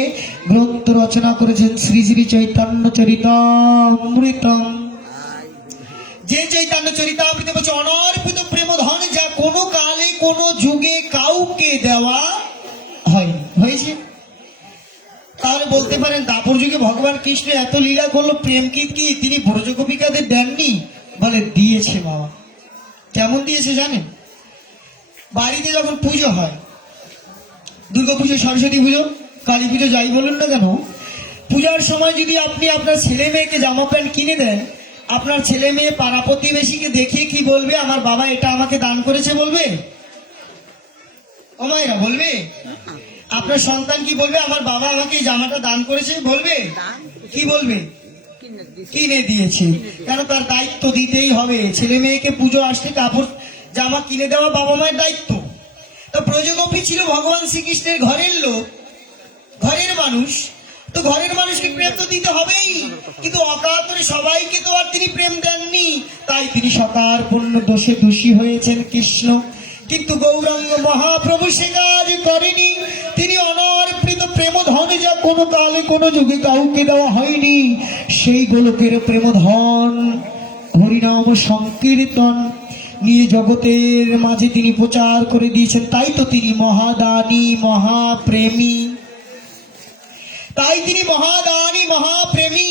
গ্রন্থ রচনা করেছেন, শ্রী শ্রী চৈতন্য চরিতামৃতম। যে চৈতন্য চরিতামৃত বলছে অনর্পিত প্রেম ধন, যা কোনো কালে কোনো যুগে কাউকে দেওয়া হয়নি। হয়েছে? তাহলে বলতে পারেন দাপর যুগে ভগবান কৃষ্ণ এত লীলা করলো, প্রেম কি তিনি ব্রজগোপিকাদের দেননি? বলে দিয়েছে বাবা। কেমন দিয়েছে জানেন? বাড়িতে যখন পুজো হয়, দুর্গা পুজো, সরস্বতী পুজো, কালী পুজো, যাই বলুন না কেন, পূজার সময় যদি আপনি আপনার ছেলে মেয়েকে জামা প্যান্ট কিনে দেন, আপনার ছেলে মেয়ে পাড়া প্রতিবেশীকে দেখিয়ে কি বলবে? আমার বাবা এটা আমাকে দান করেছে বলবে? ও মায়েরা বলবে? আপনার সন্তান কি বলবে? আমার বাবা আমাকে এই জামাটা দান করেছে বলবে? কি বলবে? কিনে দিয়েছে। কেন? তার দায়িত্ব দিতেই হবে। ছেলে মেয়েকে পুজো আসলে কাপড় জামা কিনে দেওয়া বাবা মায়ের দায়িত্ব। তো ব্রজগোপী ছিল ভগবান শ্রীকৃষ্ণের ঘরের লোক, ঘরের মানুষ। তো ঘরের মানুষকে প্রেম তো দিতে হবেই, কিন্তু অকাতরে সবাইকে তো আর তিনি প্রেম দেননি। তাই তিনি সকারপূর্ণ দোষে দোষী হয়েছেন কৃষ্ণ। কিন্তু গৌরাঙ্গ মহাপ্রভু সে কাজ করেনি। তিনি অনর্প কোনো যুগে কাউকে দেওয়া হয়নি। সেই গোলকের প্রেমধন হরিনাম সংকীর্তন নিয়ে জগতের মাঝে তিনি প্রচার করে দিয়েছেন। তাই তো তিনি মহাদানী মহাপ্রেমী, তাই তিনি মহাদানী মহাপ্রেমী।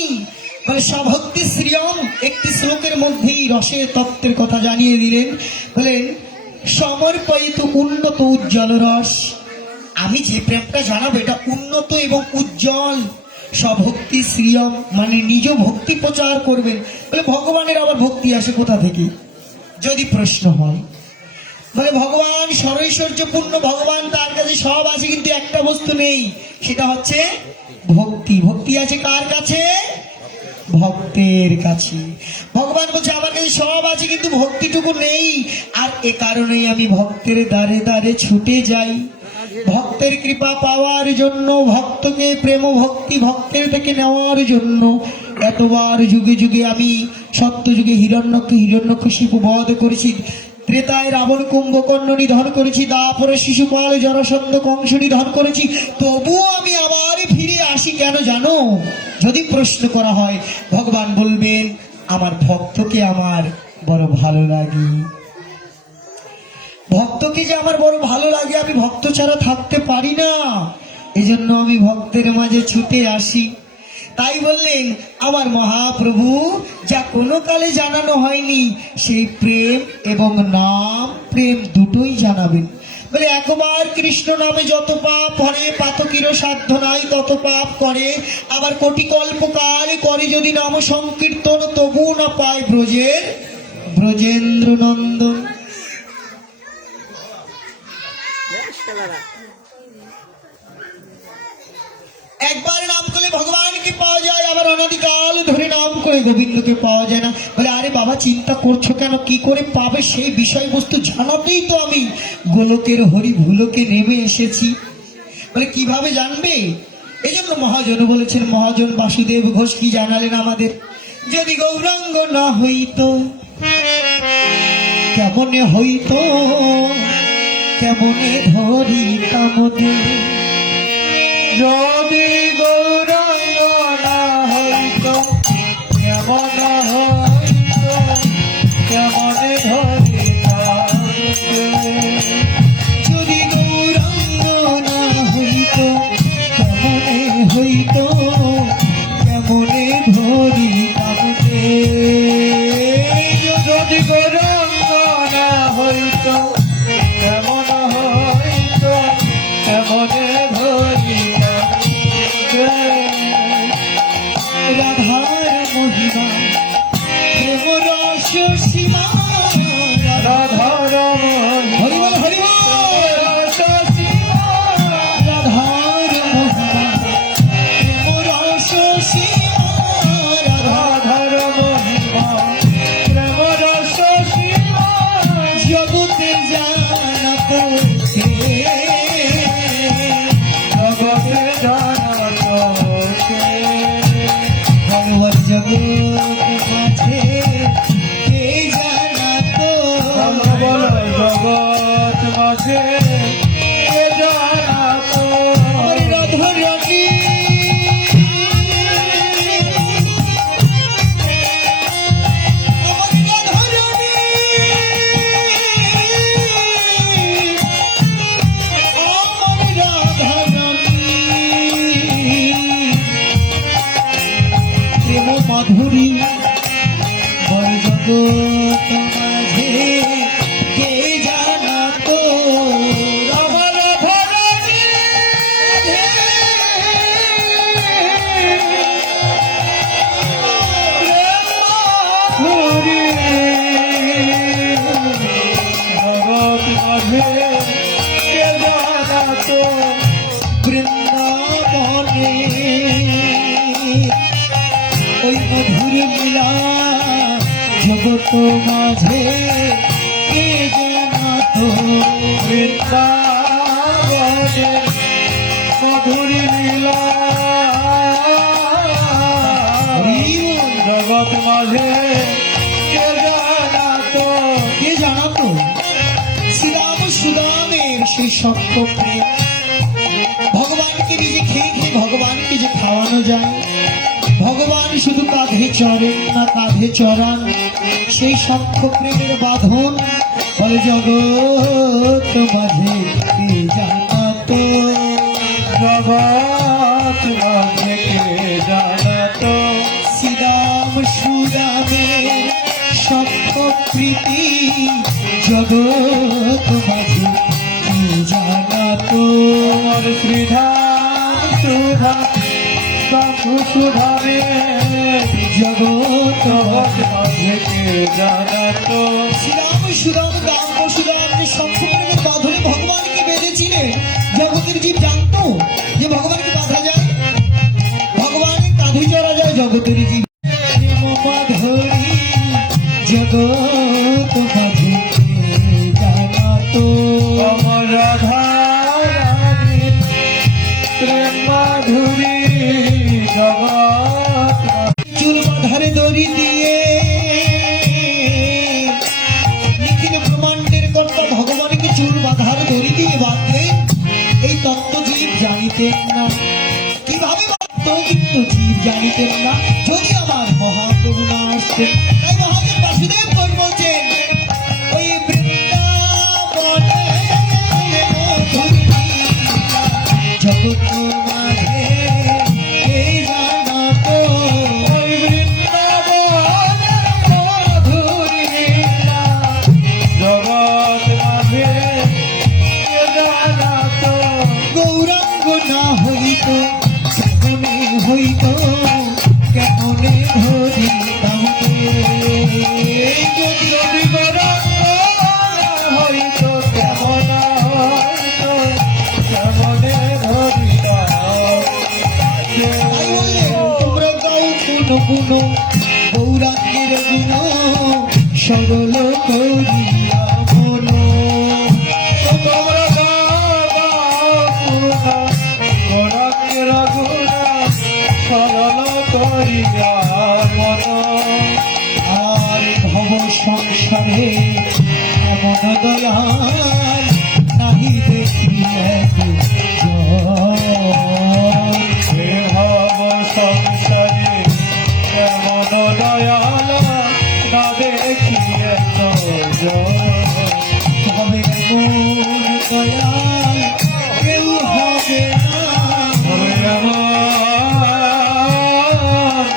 মানে সভক্তি শ্রিয়ম একটি শ্লোকের মধ্যেই রসের তত্ত্বের কথা জানিয়ে দিলেন। বলেন সমর্পিত উন্নত উজ্জ্বল রস। আমি যে প্রেমটা জানাবো এটা উন্নত এবং উজ্জ্বল। সভক্তি শ্রিয়ম মানে নিজ ভক্তি প্রচার করবেন। বলে ভগবানের আবার ভক্তি আসে কোথা থেকে যদি প্রশ্ন হয়? বলে ভগবান সরৈশ্বর্যপূর্ণ, ভগবান তার কাছে সব আছে, কিন্তু একটা বস্তু নেই, সেটা হচ্ছে ভক্তি। ভক্তি আছে কার কাছে? ভক্তের কাছে। ভগবান বলছে আমার কাছে সব আছে কিন্তু ভক্তিটুকু নেই, আর এ কারণেই আমি ভক্তের দ্বারে দ্বারে ছুটে যাই ভক্তের কৃপা পাওয়ার জন্য, ভক্তকে প্রেম ভক্তি ভক্তের থেকে নেওয়ার জন্য। এতবার যুগে যুগে আমি সত্য যুগে হিরণ্যকশিপু বধ করেছি, ত্রেতায় রাবণ কুম্ভকর্ণ নিধন করেছি, দাপরে শিশুপাল জরাসন্ধ কংস নিধন করেছি, তবুও আমি আবার ফিরে আসি কেন জানো? যদি প্রশ্ন করা হয় ভগবান বলবেন আমার ভক্তকে আমার বড় ভালো লাগে। ভক্তকে যে আমার বড় ভালো লাগে, আমি ভক্ত ছাড়া থাকতে পারি না, এজন্য আমি ভক্তের মাঝে ছুটে আসি। তাই বললেন আমার মহাপ্রভু যা কোনো কালে জানানো হয়নি সেই প্রেম এবং নাম প্রেম দুটোই জানাবেন। বলে একবার কৃষ্ণ নামে যত পাপ করে পাতকিরও সাধ্য নাই তত পাপ করে, আবার কোটি কল্পকাল করে যদি নাম সংকীর্তন তবু না পায় ব্রজেন্দ্র নন্দন। একবার নাম করে ভগবানকে পাওয়া যায়, আবার অনাদিকাল ধরে নাম করে গোবিন্দকে পাওয়া যায় না। বলে আরে বাবা চিন্তা করছো কেন, কি করে পাবে সেই বিষয়বস্তু জানাতেই তো আমি গোলকের হরি ভুলোকে নেমে এসেছি। বলে কিভাবে জানবে? এই জন্য মহাজন বলেছেন, মহাজন বাসুদেব ঘোষ কি জানালেন আমাদের, যদি গৌরাঙ্গ না হইতো কেমনে হইতো, কেমনে ধরিতাম মোদের। যদি গৌরাঙ্গ না হইতো কেমন হইতো, কেমনে ধরিতাম যদি গৌরাঙ্গ না হইতো কেমনে হইতো, কেমনে ধরিতাম যদি গৌরাঙ্গ না হইতো কেমন হইতো, কেমনে ধরিতাম রাধার মহিমা প্রেম রস সীমা। রাধার হরিবল হরিবল। রাধার মহিমা প্রেম রস সীমা। রাধার মহিমা প্রেম রস সীমা, জগতে জানাত জগতে জানাত ভগবত জগৎ মাঝে কে জানাত। বল জগৎ মাঝে কে জানাত রাধারানী প্রেম মাধুরী বড় জগৎ মাঝে কে জানাত। আমার রাধারানী হরি জগৎ মাঝে কে জানাত বৃন্দাবনে ওই মধুর মিলা জগৎ মাঝে কে জানাত। বৃন্দাবনে মধুরী লীলা জগৎ মাঝে কে জানাত কে জানাত? শ্রীরাম সুদামের সেই সত্য প্রেম, ভগবানকে নিজে খেয়ে খেয়ে ভগবানকে যে খাওয়ানো যায়। ভগবান শুধু কাঁধে চড়েন না, কাঁধে চড়ান সেই শঙ্খ প্রেমের বাঁধন। বলে জগৎ মাঝে কে জানাতো, জগৎ মাঝে কে জানাতো, শ্রীরাম সুরামের শঙ্খ প্রীতি জগৎ মাঝে কে জানাতো। তোমার শ্রীধাম সুধা শঙ্খ সুধারে জগৎ জগৎ মাঝে কে জানাতো, শ্রীরাম সুরাম রাম পরশুরাম যে শঙ্খ প্রেমের বাঁধনে ভগবানকে বেঁধেছিলেন, জগতের জীব জানতো যে ভগবানকে বাঁধা যায়, ভগবানের কাঁধে চড়া যায় জগতের জীব। ধরি জগৎ মাঝে কে জানাতো, আমার রাধা রানী প্রেম মাধুরী জগৎ চুল বাঁধার দড়ি দিয়ে নিখিল ব্রহ্মাণ্ডের কর্তা ভগবানকে চুল বাঁধার দড়ি দিয়ে বাঁধলেন। এই তত্ত্ব জীব জানিতেন না, কিভাবে বাঁধত কিন্তু জীব জানিতেন না। যদি আমার মহাপ্রভু না আসতেন, তাই মহাদেব বাসুদেব কই বলছেন, ওই বৃন্দাবনে মধুর লীলা জগৎ মাঝে কে জানাতো, ওই বৃন্দাবন মধুরী লীলা জগৎ মাঝে কে জানাতো, গৌরাঙ্গ না হইত কেমনে হইত, কেমনে ধরিতাম যদি যদি গৌরাঙ্গ হইতো কেমন হইতো, কেমনে ধরিতাম তাই বললেন, তোমরা গাও কোন গুণ গৌরাঙ্গের গুণ সরল করিয়া বলো। তোমরা গাও গুণা গৌরাঙ্গের গুণা সরল করিয়া মন, আর ভব সংসারে এমন দয়াল নাহি দেখি এক জন। হে ভব সংসারে এমন দয়াল না দেখিয়ে তো হবে এমন দয়াল কেউ হবে না।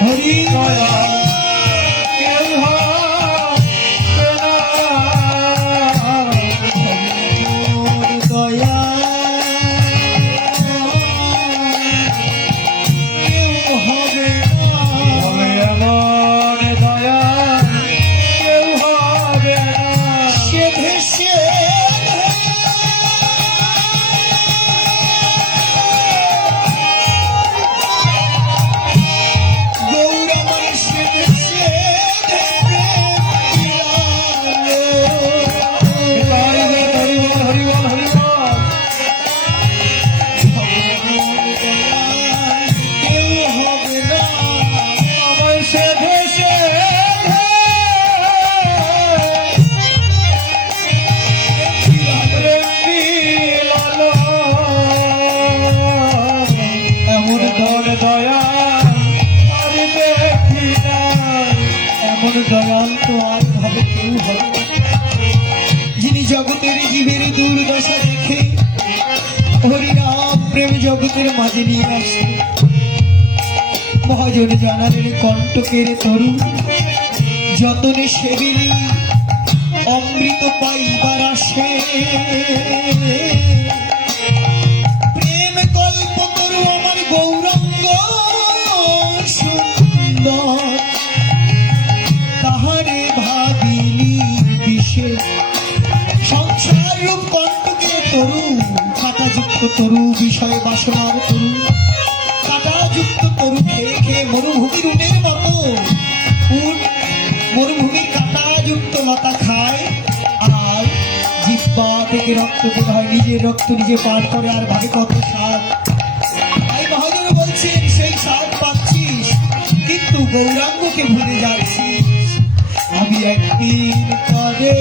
হরি দয়াল কেউ হবে না, এমন দয়াল কেউ হবে না। হবে এমন দয়াল কেউ হবে না, সে ভেসে গৌরমন সে ভেসে হরিবল হরিবল হরিবল কেউ হবে না। আমায় সে ভেসে এমন দয়া আর দেখি না, এমন দয়াল তো আর ভাবে কেউ হবে না। যিনি জগতের জীবের দুর্দশা দেখে হরিনাম প্রেম জগতের মাঝে নিয়ে আসে। মহাজন জানালেন কণ্টকের তরু যতনে সেবিলি অমৃত পাইবার আসে। প্রেম কল্প তরু আমার গৌরাঙ্গ সুন্দর, তাহারে ভাবিলি বিশেষ সংসার রূপ কণ্টকে তরু, কাঁটাযুক্ত তরু বিষয় বাসনার তরু, কাঁটাযুক্ত তরু খেয়ে খেয়ে মরুভূমির উটের মতো উট মরুভূমির কাঁটাযুক্ত মাথা খায়, আর জিহ্বা থেকে রক্ত বের হয়, নিজের রক্ত নিজে পান করে আর ভাবে কত স্বাদ। তাই মহাজন বলছেন সেই স্বাদ পাচ্ছিস কিন্তু গৌরাঙ্গকে ভুলে যাচ্ছিস। আমি একদিন পরে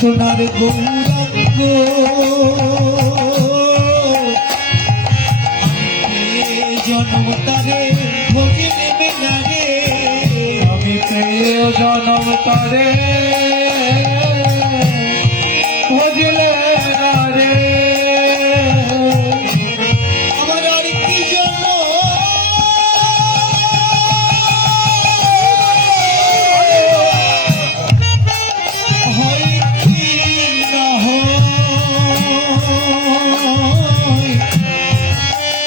সোনার গৌরাঙ্গ জন্ম তারে ভোগে নেবে না রে, আমি প্রিয় জনম তারে ভজলে না রে। আমার আর কি জন্য হয় কি না হয়,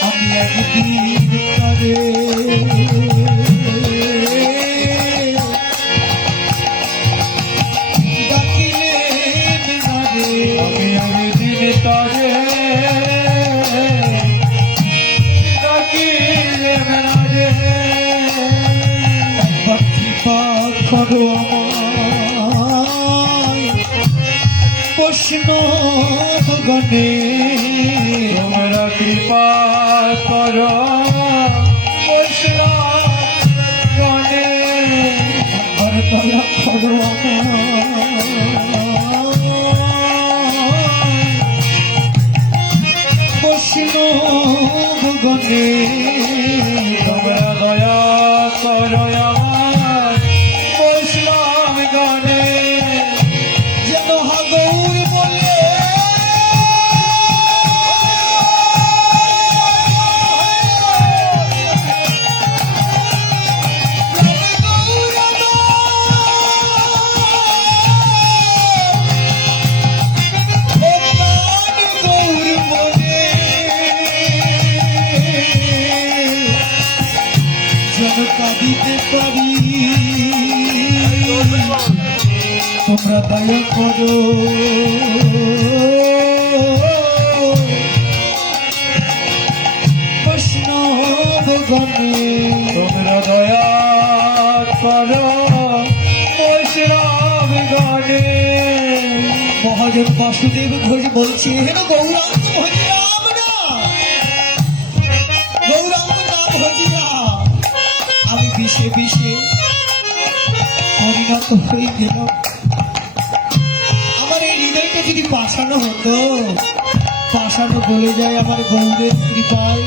আমি একদিন তারে ডাকিলে না রে, আমি দিন তারে ডাকিলে না রে। কৃপা করো আমায় প্রশ্ন গণে, তোমরা কৃপা করো গণে। আর দয়া করো আমায় প্রশ্ন গণে, তোমরা দয়া করো আমার বৈষ্ণব গণে। যেন হাগৌর বলে কাঁদিতে পারি, তোমরা দয়া করো বৈষ্ণব গণে, তোমরা দয়া করো বৈষ্ণব গণে। মহাজন বাসুদেব ঘোষ বলছে হেন গৌরাঙ্গ ভজিরাম না, গৌরাঙ্গ নাম ভজিরাম। আমি বিষে বিষে পরিণত হয়ে গেলাম। আমার এই হৃদয়টা যদি পাষানো হতো, পাষানো গলে যায় আমার গৌরের কৃপায়।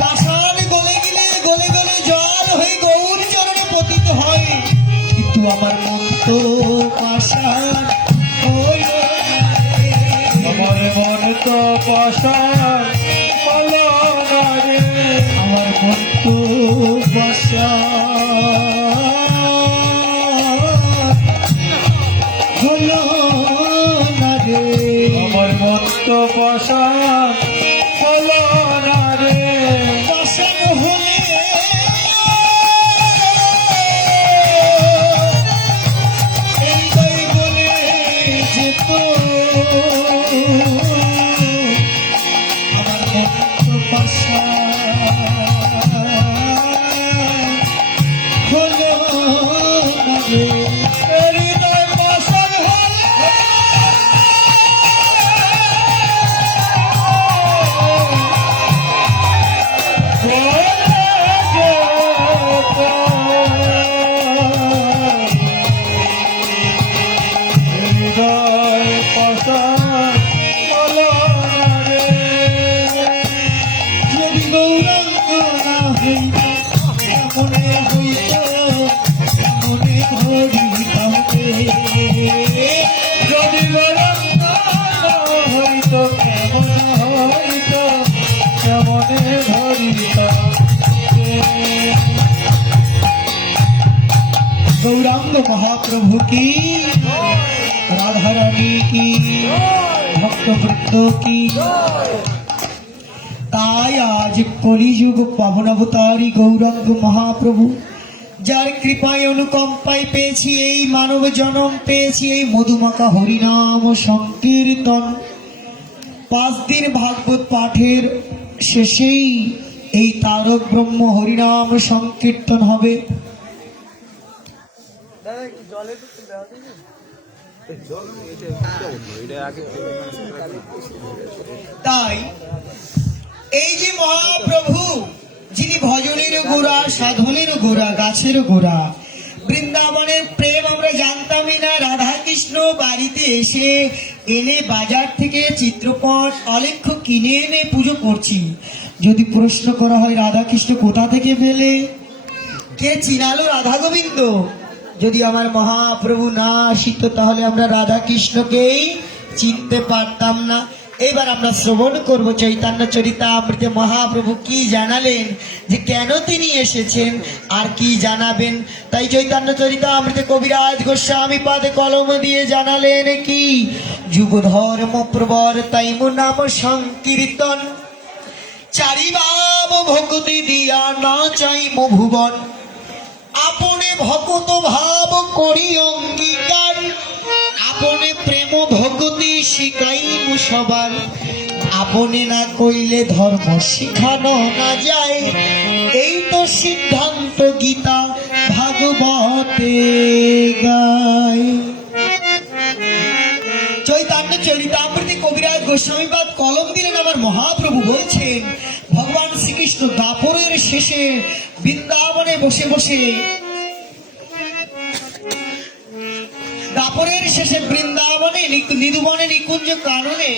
পাষাণ গলে গেলে গলে গলে জল হয়ে গৌর চরণে পতিত হয়, কিন্তু আমার মন তো পাষাণ হইল না রে। আমার মন তো পাষাণ হলো না রে। আমার মন তো পাষাণ হলো না রে। আমার মন তো পাষাণ হলো না রে। পাষাণ হলে এই দই বলে যেত, আমার মন তো পাষাণ হলো না রে। হৃদয় পাষাণ হলে হৃদয় পাষাণ হলো না রে। যদি গৌরাঙ্গ না হইত, এমনে হইত, এমনে হরিতাম রে। যদি গৌরাঙ্গ না হইতো কেমন হইতো, কেমনে ধরিতাম রে। गौरांग महाप्रभु की, राधा रानी की, भक्त वृंदों की। তাই আজ কলিযুগ পাবনাবতারী গৌরাঙ্গ মহাপ্রভু, যার কৃপায় অনুকম্পায় পেয়েছি এই মানব জনম, পেয়েছি এই মধুমাখা হরিনাম সংকীর্তন। 5 দিন ভাগবত পাঠের শেষেই এই তারক ব্রহ্ম হরিনাম সংকীর্তন হবে। তাই এই যে মহাপ্রভু, যিনি ভজনের গোড়া, সাধনের গোড়া, গাছের গোড়া, বৃন্দাবনের প্রেম আমরা জানতামই না। রাধা কৃষ্ণ বাড়িতে এসে এনে বাজার থেকে চিত্রপট অলেখ্য কিনে এনে পুজো করছি। যদি প্রশ্ন করা হয় রাধাকৃষ্ণ কোথা থেকে পেলে, কে চিনালো রাধা গোবিন্দ? যদি আমার মহাপ্রভু না আসিত তাহলে আমরা রাধা কৃষ্ণকেই চিনতে পারতাম না। এবার আমরা শ্রবণ করব চৈতন্য চরিতামৃতে মহাপ্রভু কি জানালেন, যে কেন তিনি এসেছেন আর কি জানাবেন। তাই চৈতন্য চরিতামৃতে কবিরাজ গোস্বামী পাদে কলম দিয়ে জানালেন কি, যুগ ধর্ম প্রবর্তাইমু নাম সংকীর্তন, চারিবাম ভক্তি দিয়া না চাইমু ভুবন, আপনে ভগত ভাব করি অঙ্গীকার, আপনে প্রেম ভক্তি শিখাইমু সবার, আপনে না কইলে ধর্ম শিখানো না যায়, এই তো সিদ্ধান্ত গীতা ভাগবতে গায়। চৈতন্য চরিতামৃতে কবিরাজ গোস্বামীপাদ কলম দিলেন, আমার মহাপ্রভু বলছেন ভগবান শ্রীকৃষ্ণ দাপরের শেষে বৃন্দাবনে বসে বসে, দাপরের শেষে বৃন্দাবনে নিধুবনে নিকুঞ্জ কাননে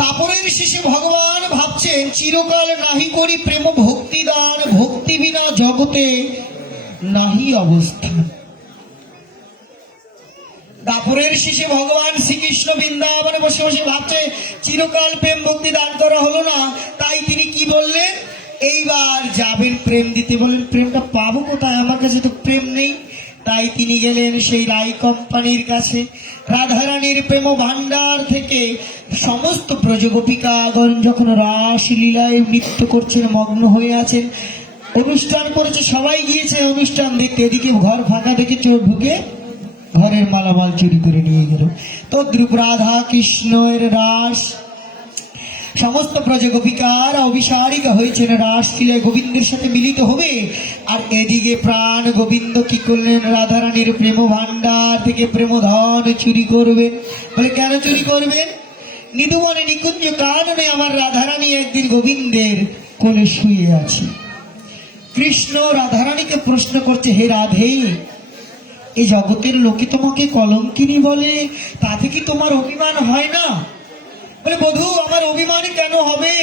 দাপরের শেষে ভগবান ভাবছেন চিরকাল নাহি করি প্রেম ভক্তি দান, ভক্তি বিনা জগতে নাহি অবস্থান। দাপরের শেষে ভগবান শ্রীকৃষ্ণ বৃন্দাবনে বসে বসে ভাবছে চিরকাল প্রেম ভক্তি দান করা হলো না, তাই তিনি কি বললেন, এইবার যাবেন প্রেম দিতে। বলেন প্রেমটা পাবো কোথায়, আমার কাছে তো প্রেম নেই। তাই তিনি গেলেন সেই রাই কোম্পানির কাছে। রাধারানীর প্রেম ভান্ডার থেকে সমস্ত ব্রজগোপিকাগণ যখন রাসলীলায় নৃত্য করছেন, মগ্ন হয়ে আছেন, অনুষ্ঠান করেছে, সবাই গিয়েছে অনুষ্ঠান দেখতে, এদিকে ঘর ফাঁকা দেখে চোর ঢুকে ঘরের মালামাল চুরি করে নিয়ে গেল। তদ্রূপ রাধা কৃষ্ণের রাস, সমস্ত ব্রজগোপিকারা অভিসারিকা হয়েছেন রাসলীলায় গোবিন্দের সাথে মিলিত হবে। আর এদিকে প্রাণ গোবিন্দ কি করলেন, রাধারানীর প্রেম ভান্ডার থেকে প্রেমধন চুরি করবেন। বলে কেন চুরি করবেন, নিধুবনে নিকুঞ্জ কাননে আমার রাধারানী একদিন গোবিন্দের কোলে শুয়ে আছে। কৃষ্ণ রাধারানীকে প্রশ্ন করছে, হে রাধে, এই জগতের লোকে তোমাকে কলঙ্কিনী বলে, তাতে কি তোমার অভিমান হয় না? বলে বধূ, আমার অভিমানী কেন হবে?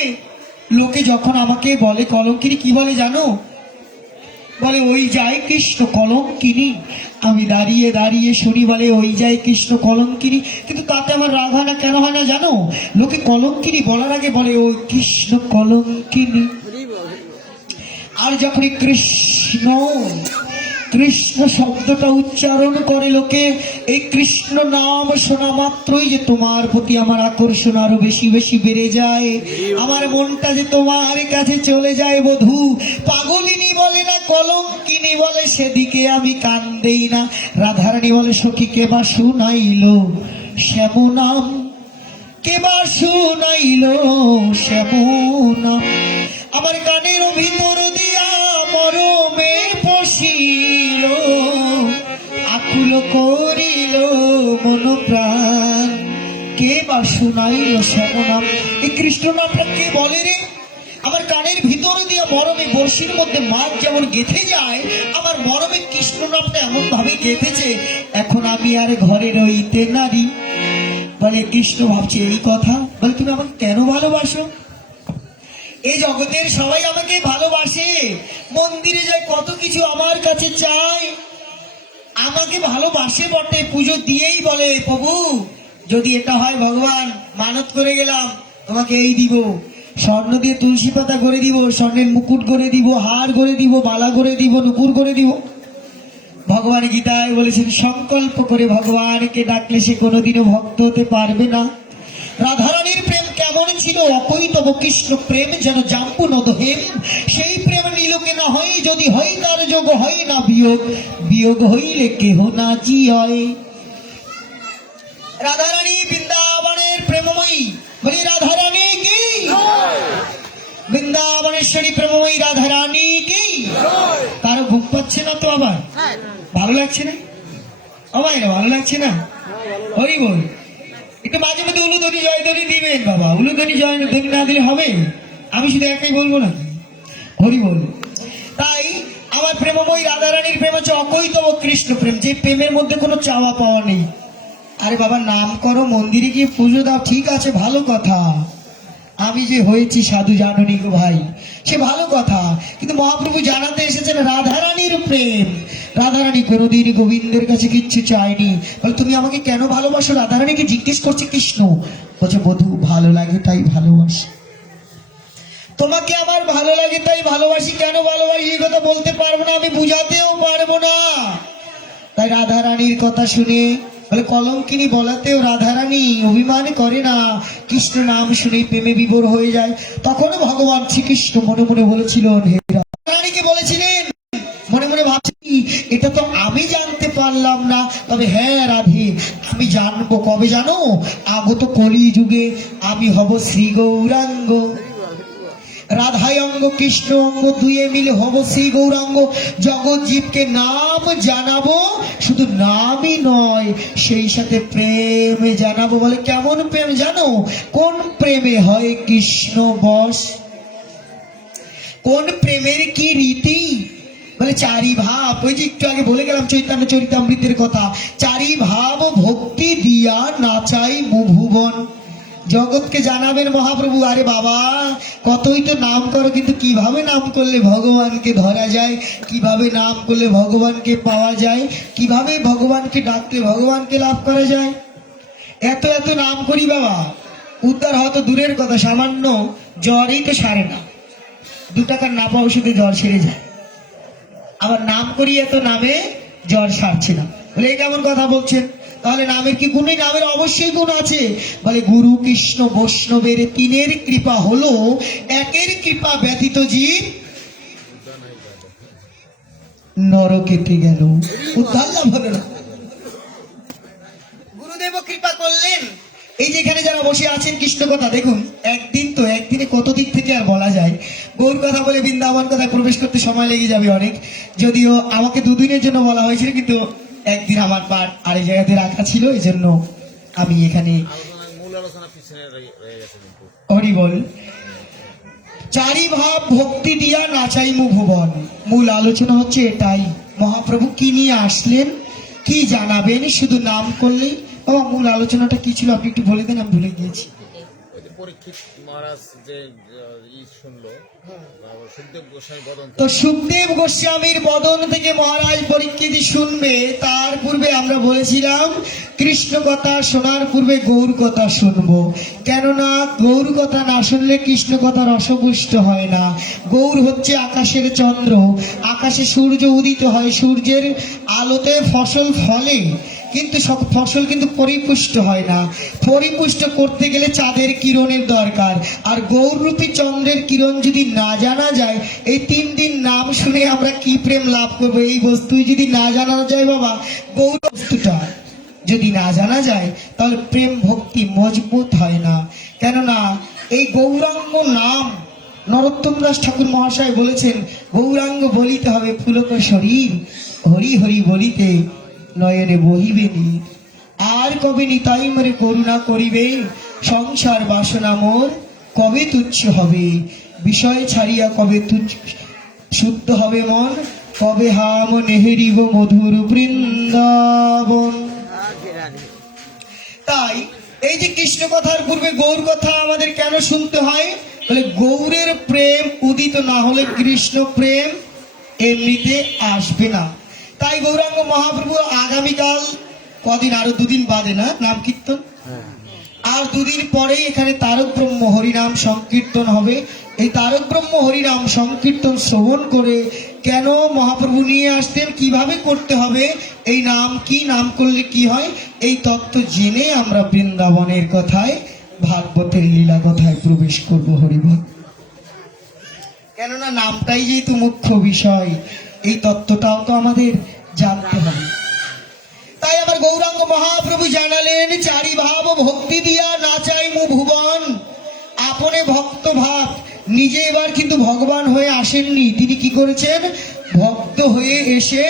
লোকে যখন আমাকে বলে কলঙ্কিনী, কি বলে জানো? বলে ওই যায় কৃষ্ণ কলঙ্কিনী। আমি দাঁড়িয়ে দাঁড়িয়ে শুনি বলে ওই যায় কৃষ্ণ কলঙ্কিনী, কিন্তু তাতে আমার রাগ হয় না। কেন হয় না জানো? লোকে কলঙ্কিনী বলার আগে বলে ওই কৃষ্ণ কলঙ্কিনী। আর যখন কৃষ্ণ কৃষ্ণ শব্দটা উচ্চারণ করে লোকে, এই কৃষ্ণ নাম শোনা মাত্রই যে তোমার প্রতি আমার আকর্ষণ আরো বেশি বেশি বেড়ে যায়, আমার মনটা যে তোমার কাছে চলে যায়। বধূ, পাগলিনী বলে না কলঙ্কিনী বলে, সেদিকে আমি কান দেই না। রাধারানী বলে, সখী কেবা শুনাইল শ্যামনাম, কেবা শুনাইল শ্যামনাম, আমার কানের ভিতর দিয়া মরমে পশিল, আকুল করিল মন প্রাণ, কে বা শুনাইল শ্যামনাম। এই কৃষ্ণ নামটা কে বলে রে? আমার কানের ভিতর দিয়ে মরমে বর্ষির মধ্যে মাছ যেমন গেঁথে যায়, আমার মরমে কৃষ্ণ নামটা এমন ভাবে গেঁথেছে, এখন আমি আর ঘরে রইতে নারী। বলে কৃষ্ণ ভাবছে এই কথা। বলে তুমি আমাকে কেন ভালোবাসো? এই জগতের সবাই আমাকে ভালোবাসে, মন্দিরে যায় কত কিছু আমার কাছে চায়, আমাকে ভালোবাসে বটে, পুজো দিয়েই বলে প্রভু যদি এটা হয় ভগবান মানত করে গেলাম তোমাকে এই দিব, স্বর্ণ দিয়ে তুলসী পাতা করে দিব, স্বর্ণের মুকুট করে দিব, হার করে দিব, বালা করে দিব, নুপুর করে দিব। ভগবান গীতায় বলেছেন সংকল্প করে ভগবানকে ডাকলে সে কোনোদিনও ভক্ত হতে পারবে না। রাধারানীর প্রেম কেমন ছিল? অকৈতব কৃষ্ণ প্রেম যেন জাম্বু নদ হেম, সেই প্রেম নীলকে না হয়, যদি হয় তার যোগ হয় না বিয়োগ, বিয়োগ হইলে কেহ না জিয়। রাধারানী বৃন্দাবনের প্রেমময়ী, বলি রাধারানী কি? বৃন্দাবনেশ্বরী প্রেমময়ী রাধারানী কি? কারো ঘুম পাচ্ছে না তো? আবার ভালো লাগছে না? আমার এটা ভালো লাগছে না, হরি বল। একটু মাঝে মধ্যে উলুধ্বনি জয়ধ্বনি দিবেন বাবা, উলুধ্বনি জয়ধ্বনি না দিলে হবে? আমি শুধু একাই বলবো না, হরি বল। তাই আমার প্রেমময়ী রাধারানীর প্রেম হচ্ছে অকৈতব কৃষ্ণ প্রেম, যে প্রেমের মধ্যে কোনো চাওয়া পাওয়া নেই। আরে বাবা, নাম করো, মন্দিরে গিয়ে পুজো দাও, ঠিক আছে, ভালো কথা। আমি যে হয়েছি সাধু জাননি গো ভাই, সে ভালো কথা, কিন্তু মহাপ্রভু জানাতে এসেছেন রাধারানীর প্রেম। রাধারানী কোনোদিন গোবিন্দের কাছে কিচ্ছু চায়নি। বলে তুমি আমাকে কেন ভালোবাসো? রাধারানীকে জিজ্ঞেস করছে কৃষ্ণ। বলছে বধূ, ভালো লাগে তাই ভালোবাসি। তোমাকে আমার ভালো লাগে তাই ভালোবাসি। কেন ভালোবাসি এই কথা বলতে পারবো না, আমি বুঝাতেও পারবো না। তাই রাধারানীর কথা শুনে, বলে কলঙ্কিনী বলাতেও রাধারানী অভিমান করে না, কৃষ্ণ নাম শুনে প্রেমে বিভোর হয়ে যায়। তখনও ভগবান শ্রীকৃষ্ণ মনে মনে বলেছিলেন, হে রাধারানীকে বলেছিলেন, মনে মনে ভাবছি এটা তো আমি জানতে পারলাম না, তবে হ্যাঁ রাধে, আমি জানবো। কবে জানো? আগত কলি যুগে আমি হব শ্রী গৌরাঙ্গ। রাধাই অঙ্গ কৃষ্ণ অঙ্গ, দুয়ে মিলে হব শ্রী গৌরাঙ্গ। জগৎ জীবকে নাম জানাবো, শুধু নামই নয়, সেই সাথে প্রেম জানাবো। বলে কেমন প্রেম জানো? কোন প্রেমে হয় কৃষ্ণ বশ? কোন প্রেমের কি রীতি? বলে চারি ভাব। ওই যে একটু আগে বলে গেলাম চৈতন্য চরিতামৃতের কথা, চারি ভাব ভক্তি দিয়া নাচাই ভুবন। জগৎকে জানাবেন মহাপ্রভু, আরে বাবা কতই তো নাম করো, কিন্তু কিভাবে নাম করলে ভগবানকে ধরা যায়, কিভাবে নাম করলে ভগবানকে পাওয়া যায়, কিভাবে ভগবানকে ডাকলে ভগবানকে লাভ করা যায়। এত এত নাম করি বাবা, উদ্ধার হয়তো দূরের কথা, সামান্য জ্বরই তো সারে না। 2 টাকার নাপা ওষুধে জ্বর সেরে যায়, আবার নাম করি এত নামে জ্বর সারছে না। বলে এই কেমন কথা বলছেন? তাহলে নামের কি গুণ নেই? নামের অবশ্যই গুণ আছে। বলে গুরু কৃষ্ণ বৈষ্ণবের 3-এর কৃপা হলো, 1-এর কৃপা ব্যতীত জীব নরকেতে গেল, উদ্ধার লাভ হবে না। গুরুদেব কৃপা করলেন। এই যে এখানে যারা বসে আছেন, কৃষ্ণ কথা দেখুন, একদিনে কত দিক থেকে আর বলা যায়। গৌর কথা বলে বৃন্দাবন কথায় প্রবেশ করতে সময় লেগে যাবে অনেক। যদিও আমাকে 2 দিনের জন্য বলা হয়েছিল, কিন্তু একদিন আমার পাঠ আরেক জায়গাতে রাখা ছিল, এই জন্য আমি এখানে হরি বল। চারি ভাব ভক্তি দিয়া নাচাইমু ভুবন, মূল আলোচনা হচ্ছে এটাই। মহাপ্রভু কি নিয়ে আসলেন, কি জানাবেন, শুধু নাম করলেই। বাবা মূল আলোচনাটা কি ছিল আপনি একটু বলে দেন, আমি ভুলে গিয়েছি। পরীক্ষিত মহারাজ যে শুনলো, সুখদেব গোস্বামী বদন, তো সুখদেব গোস্বামীর বদন থেকে মহারাজ পরীক্ষিত শুনবে। তার পূর্বে আমরা বলেছিলাম কৃষ্ণ কথা শোনার পূর্বে গৌর কথা শুনবো, কেননা গৌর কথা না শুনলে কৃষ্ণ কথা রসপুষ্ট হয় না। গৌর হচ্ছে আকাশের চন্দ্র, আকাশে সূর্য উদিত হয়, সূর্যের আলোতে ফসল ফলে, কিন্তু সব ফসল কিন্তু পরিপুষ্ট হয় না। পরিপুষ্ট করতে গেলে চাঁদের কিরণের দরকার, আর গৌররূপী চন্দ্রের কিরণ যদি না জানা যায়, এই 3 দিন নাম শুনে আমরা কি প্রেম লাভ করবো? এই বস্তুই যদি না জানা যায় বাবা, গৌর বস্তুটা যদি না জানা যায়, তাহলে প্রেম ভক্তি মজবুত হয় না। কেননা এই গৌরাঙ্গ নাম, নরোত্তম দাস ঠাকুর মহাশয় বলেছেন, গৌরাঙ্গ বলিতে হবে ফুলক শরীর, হরি হরি বলিতে নয়নে বহিবে নীর। আর কবে নিতাই মরে করুণা করিবে, সংসার বাসনা মোর কবে তুচ্ছ হবে, বিষয় ছাড়িয়া কবে তুচ্ছ শুদ্ধ হবে মন, কবে হাম নেহেরিব মধুর বৃন্দাবন। তাই এই যে কৃষ্ণ কথার পূর্বে গৌর কথা আমাদের কেন শুনতে হয়? বলে গৌরের প্রেম উদিত না হলে কৃষ্ণ প্রেম এমনিতে আসবে না। তাই গৌরাঙ্গ মহাপ্রভু আগামীকাল, কদিন আরো 2 দিন বাদে না নাম কীর্তন, আর 2 দিন পরেই এখানে তারক ব্রহ্ম হরিনাম সংকীর্তন হবে। এই তারক ব্রহ্ম হরিনাম সংকীর্তন শ্রবণ করে কেন মহাপ্রভু নিয়ে আসতেন, কিভাবে করতে হবে, এই নাম কি, নাম করলে কি হয়, এই তত্ত্ব জেনে আমরা বৃন্দাবনের কথায়, ভাগবতের লীলা কথায় প্রবেশ করব। হরিবল। কেননা নামটাই যেহেতু মুখ্য বিষয়, এই তত্ত্বটাও তো আমাদের জানতে হবে। তাই আমার গৌরাঙ্গ মহাপ্রভু জানালেন, চারি ভাব ভক্তি দিয়া নাচাইমু ভুবন। আপনে ভক্ত ভাব, নিজে এবার কিন্তু ভগবান হয়ে আসেননি, তিনি কি করেছেন? ভক্ত হয়ে এসে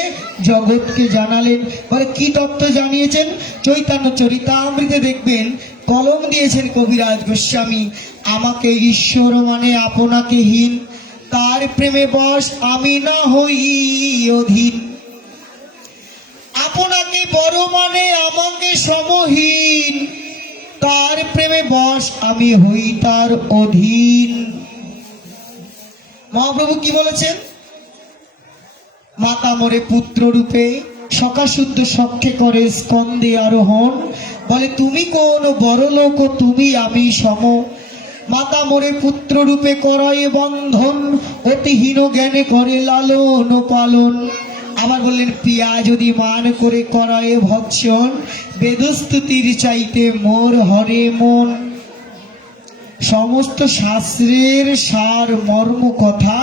জগৎকে জানালেন। বলে কি তত্ত্ব জানিয়েছেন? চৈতন্য চরিতামৃতে দেখবেন কলম দিয়েছেন কবিরাজ গোস্বামী, আমাকে ঈশ্বর মানে আপনাকে হীন, তার প্রেমে বশ আমি না হই অধীন। আপনাকে বড় মানে আমাকে সমহীন, তার প্রেমে বশ আমি হই তার অধীন। মহাপ্রভু কি বলেছেন? মাতা মোরে পুত্র রূপে সখা শুদ্ধ সখ্যে করে স্কন্দে আরোহণ। বলে তুমি কোন বড় লোক, তুমি আমি সম। মাতা মোরে পুত্র রূপে করয়ে বন্ধন, অতিহীন জ্ঞানে করে লালন ও পালন। আবার বললেন পিয়া যদি মান করে করায় ভৎসন, বেদস্তুতির চাইতে মোর হরে মন। সমস্ত শাস্ত্রের সার মর্ম কথা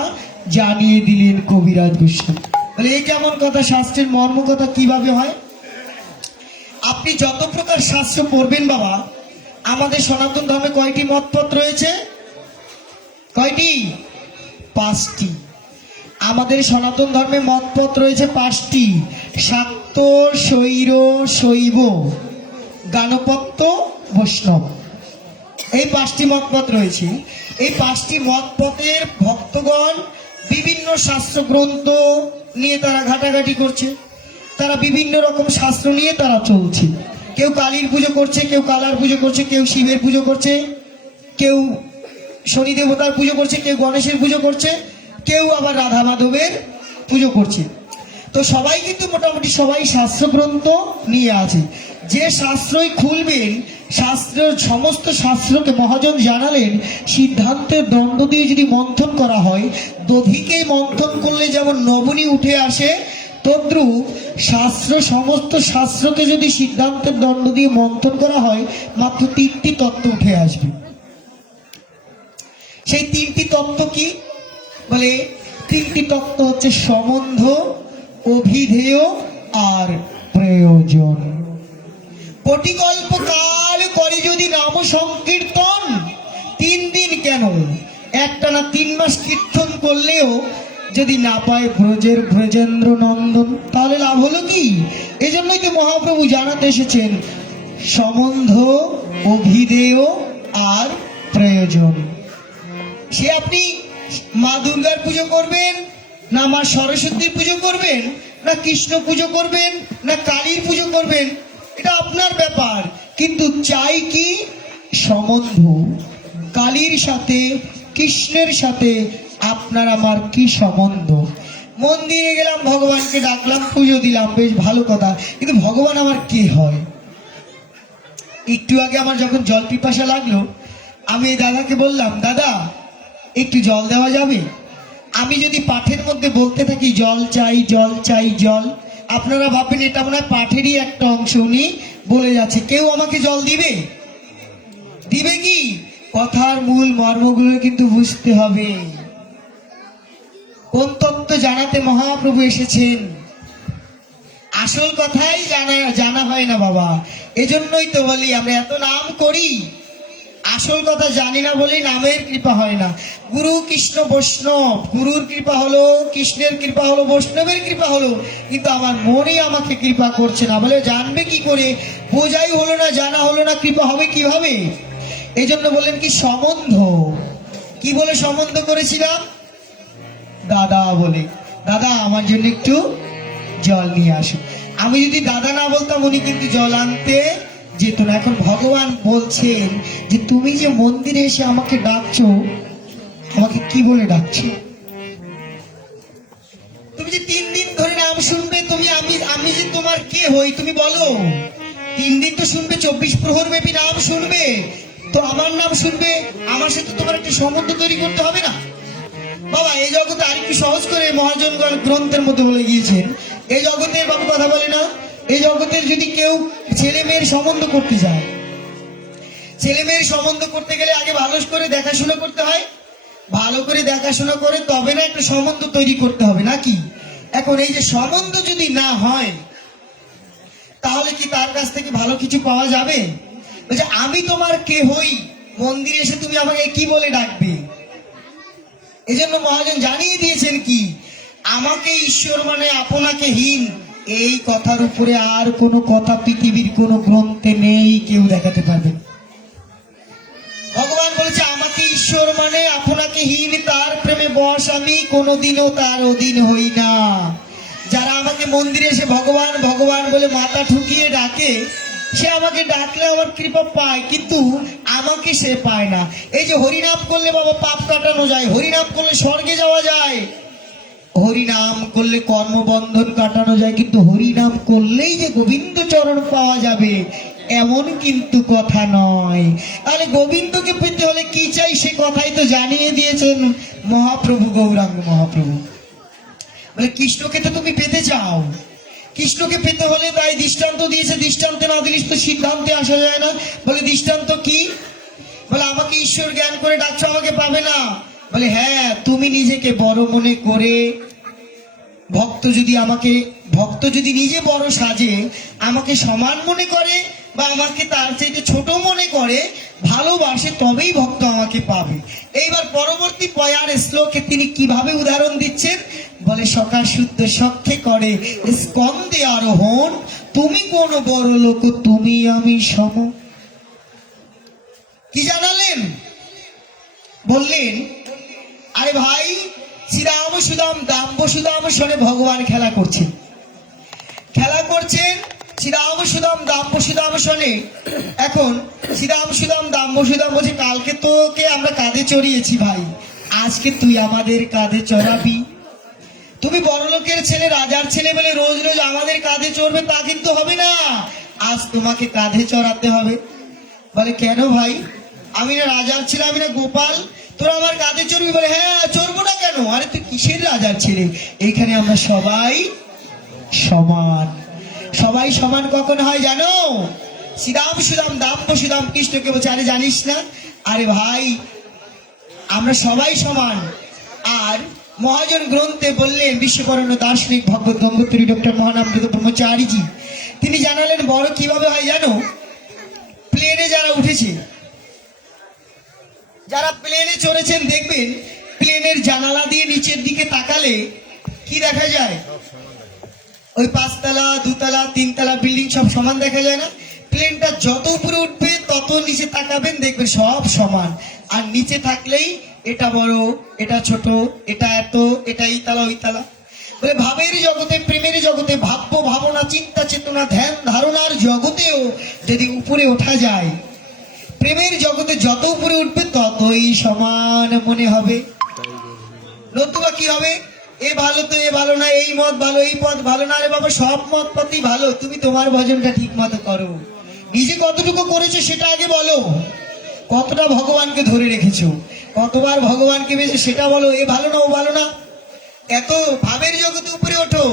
জানিয়ে দিলেন কবিরাজ গোস্বামী। বলে এই কেমন কথা? শাস্ত্রের মর্ম কথা কিভাবে হয়? আপনি যত প্রকার শাস্ত্র পড়বেন বাবা, আমাদের সনাতন ধর্মে কয়টি মতপথ রয়েছে? কয়টি? 5টি। আমাদের সনাতন ধর্মে মতপথ রয়েছে 5টি। শাক্ত, শৈর, শৈব, গাণপত্য, বৈষ্ণব, এই 5টি মতপথ রয়েছে। এই 5টি মতপথের ভক্তগণ বিভিন্ন শাস্ত্র গ্রন্থ নিয়ে তারা ঘাটাঘাটি করছে, তারা বিভিন্ন রকম শাস্ত্র নিয়ে তারা চলছে। কেউ কালীর পুজো করছে, কেউ কালার পুজো করছে, কেউ শিবের পুজো করছে, কেউ শনি দেবতার পুজো করছে, কেউ গণেশের পুজো করছে, কেউ আবার রাধা মাধবের পুজো করছে। তো সবাই কিন্তু মোটামুটি সবাই শাস্ত্রগ্রন্থ নিয়ে আছে। যে শাস্ত্রই খুলবেন, শাস্ত্রের সমস্ত শাস্ত্রকে মহাজন জানালেন সিদ্ধান্তের দণ্ড দিয়ে যদি মন্থন করা হয়, দধিকে মন্থন করলে যেমন নবনী উঠে আসে, তদ্রূপ শাস্ত্র সমস্ত শাস্ত্রকে যদি সিদ্ধান্তের দণ্ড দিয়ে মন্থন করা হয়, মাত্র 3টি তত্ত্ব উঠে আসবে। সেই 3টি তত্ত্ব কি? বলে 3টি তত্ত্ব হচ্ছে সম্বন্ধ, অভিধেয় আর প্রয়োজন। কোটিকল্প কাল করে যদি নাম সংকীর্তন, 3 দিন কেন, একটানা 3 মাস কীর্তন করলেও যদি না পায় ব্রজের ব্রজেন্দ্র নন্দন, তাহলে লাভ হলো কি? এই জন্যই তো মহাপ্রভু জানাতে এসেছেন সম্বন্ধ, অভিধেয় আর প্রয়োজন। সে আপনি মা দুর্গার পুজো করবেন, না মা সরস্বতীর পুজো করবেন, না কৃষ্ণ পুজো করবেন, না কালীর পুজো করবেন, এটা আপনার ব্যাপার। কিন্তু চাই কি? সম্বন্ধ। কালীর সাথে কৃষ্ণের সাথে আপনার আমার কি সম্বন্ধ? মন্দিরে গেলাম, ভগবানকে ডাকলাম, পুজো দিলাম, বেশ ভালো কথা, কিন্তু ভগবান আমার কে হয়? একটু আগে আমার যখন জল পিপাসা লাগলো, আমি এই দাদাকে বললাম, দাদা একটু জল দেওয়া যাবে? আমি যদি পাঠের মধ্যে বলতে থাকি জল চাই জল চাই জল, আপনারা ভাববেন এটা মনে হয় পাঠেরই একটা অংশ উনি বলে যাচ্ছে। কেউ আমাকে জল দিবে? দিবে কি? কথার মূল মর্মগুলো কিন্তু বুঝতে হবে। কোন তত্ত্ব জানাতে মহাপ্রভু এসেছেন, আসল কথাই জানা হয় না বাবা। এজন্যই তো বলি আমরা এত নাম করি, আসল কথা জানি না বলেই নামের কৃপা হয় না। গুরু কৃষ্ণ বৈষ্ণব, গুরুর কৃপা হলো, কৃষ্ণের কৃপা হলো, বৈষ্ণবের কৃপা হলো, কিন্তু আমার মনই আমাকে কৃপা করছে না। বলে জানবে কি করে? বোঝাই হলো না, জানা হলো না, কৃপা হবে কিভাবে? এই জন্য বললেন কি সম্বন্ধ। কি বলে সম্বন্ধ করেছিলাম? দাদা বলে, দাদা আমার জন্য একটু জল নিয়ে আসুন। আমি যদি দাদা না বলতাম, উনি কিন্তু জল আনতে যেত না। এখন ভগবান বলছেন যে তুমি যে মন্দিরে এসে আমাকে ডাকছো, আমাকে কি বলে ডাকছো? তুমি যে 3 দিন ধরে নাম শুনবে, তুমি আমি যে তোমার কে হই তুমি বলো। 3 দিন তো শুনবে, 24 প্রহর ব্যাপী নাম শুনবে, তো আমার নাম শুনবে, আমার সাথে তোমার একটা সম্বন্ধ তৈরি করতে হবে না বাবা? এই জগতে আরেকটু সহজ করে মহাজন গ্রন্থের মধ্যে বলে গিয়েছেন, এই জগতের বাবু কথা বলে না, এই জগতের যদি কেউ ছেলে মেয়ের সম্বন্ধ করতে যায়, ছেলে মেয়ের সম্বন্ধ করতে গেলে আগে ভালো করে দেখাশোনা করতে হয়, ভালো করে দেখাশোনা করে তবে না একটা সম্বন্ধ তৈরি করতে হবে নাকি? এখন এই যে সম্বন্ধ যদি না হয়, তাহলে কি তার কাছ থেকে ভালো কিছু পাওয়া যাবে? বলছে আমি তোমার কে হই, মন্দিরে এসে তুমি আমাকে কি বলে ডাকবে? এই জন্য মহাজন জানিয়ে দিয়েছেন কি, আমাকে ঈশ্বর মানে আপনাকে হীন, এই কথার উপরে আর কোনো কথা পৃথিবীর কোনো গ্রন্থে নেই, কেউ দেখাতে পারবে না। ভগবান বলেছে আমাকে ঈশ্বর মানে আপনাকে হীন, তার প্রেমে বশ আমি কোনোদিনও তার অধীন হই না। যারা আমাকে মন্দিরে এসে ভগবান ভগবান বলে মাথা ঠুকিয়ে ডাকে, সে আমাকে ডাকলে আমার কৃপা পায়, কিন্তু আমাকে সে পায় না। এই যে হরিনাম করলে বাবা পাপ কাটানো যায়, হরিনাম করলে স্বর্গে যাওয়া যায়, হরিনাম করলে কর্মবন্ধন কাটানো যায়, কিন্তু হরিনাম করলেই যে গোবিন্দ চরণ পাওয়া যাবে এমন কিন্তু কথা নয়। তাহলে গোবিন্দকে পেতে হলে কি চাই, সে কথাই তো জানিয়ে দিয়েছেন মহাপ্রভু গৌরাঙ্গ মহাপ্রভু। বলে কৃষ্ণকে তো তুমি পেতে চাও, কৃষ্ণকে পেতে হলে তাই দৃষ্টান্ত দিয়েছে, দৃষ্টান্তে না দিলে তো সিদ্ধান্তে আসা যায় না। বলে দৃষ্টান্ত কি? বলে আমাকে ঈশ্বর জ্ঞান করে ডাকছো, আমাকে পাবে না। বলে হ্যাঁ, তুমি নিজেকে বড় মনে করে, ভক্ত যদি নিজে বড় সাজে, আমাকে সমান মনে করে বা আমাকে তার চাইতে ছোট মনে করে, ভালোবাসে, তবেই ভক্ত আমাকে পাবে। এইবার পরবর্তী পয়ার শ্লোকে তিনি কিভাবে উদাহরণ দিচ্ছেন, বলে সখা শুদ্ধ সখ্যে করে স্কন্দে আরোহণ, তুমি কোন বড় লোক তুমি আমি সম। কি জানালেন? বললেন আরে ভাই, শ্রীরাম সুদাম দাম্ব সুদাম সনে ভগবান খেলা করছেন শ্রীরাম সুদাম দাম্ব সুদাম শোনে। এখন শ্রীরাম সুদাম দাম্ব সুদাম বলছে কালকে তোকে আমরা কাঁধে চড়িয়েছি ভাই, আজকে তুই আমাদের কাঁধে চড়াবি। তুমি বড়লোকের ছেলে, রাজার ছেলে বলে রোজ রোজ আমাদের কাঁধে চড়বে তা কিন্তু হবে না, আজ তোমাকে কাঁধে চড়াতে হবে। বলে কেন ভাই, আমি না রাজার ছেলে, আমি না গোপাল, তোরা আমার কাঁধে চড়বি? বলে হ্যাঁ, চড়বো না কেন? আরে তুই কিসের রাজার ছেলে, এইখানে আমরা সবাই সমান। সবাই সমান কখন হয় জানো? শ্রীরাম সুদাম দাম্ব সুদাম কৃষ্ণকে বলছে আরে জানিস না, আরে ভাই আমরা সবাই সমান। আর মহাজন গ্রন্থে বললেন, বিশ্ববরণ্য দার্শনিক ভগবত গঙ্গোত্তরী ডক্টর মহানামৃত ব্রহ্মচারীজি, তিনি জানালেন বড় কিভাবে হয় জানো? প্লেনে যারা উঠেছে, যারা প্লেনে চড়েছেন, দেখবেন প্লেনের জানালা দিয়ে নিচের দিকে তাকালে কি দেখা যায়? ওই 5 তলা 2 তলা 3 তলা বিল্ডিং সব সমান দেখা যায় না? প্লেনটা যত উপরে উঠবে তত নিচে তাকাবেন, দেখবেন সব সমান। আর নিচে থাকলেই এটা বড়, এটা ছোট, এটা এত, এটা এই তলা ওই তলা। বলে ভাবের জগতে, প্রেমের জগতে, ভাব্য ভাবনা চিন্তা চেতনা ধ্যান ধারণার জগতেও যদি উপরে ওঠা যায়, প্রেমের জগতে যত উপরে উঠবে ততই সমান মনে হবে। নতুবা কি হবে? এ ভালো তো এ ভালো না, এই মত ভালো এই পথ ভালো না। আরে বাবা, সব মত পথই ভালো, তুমি তোমার ভজনটা ঠিক মতো করো। নিজে কতটুকু করেছো সেটা আগে বলো, কতটা ভগবানকে ধরে রেখেছো, কতবার ভগবানকে বেশি সেটা বলো। এ ভালো না ও ভালো না, এত ভাবের জগতে উপরে ওঠো,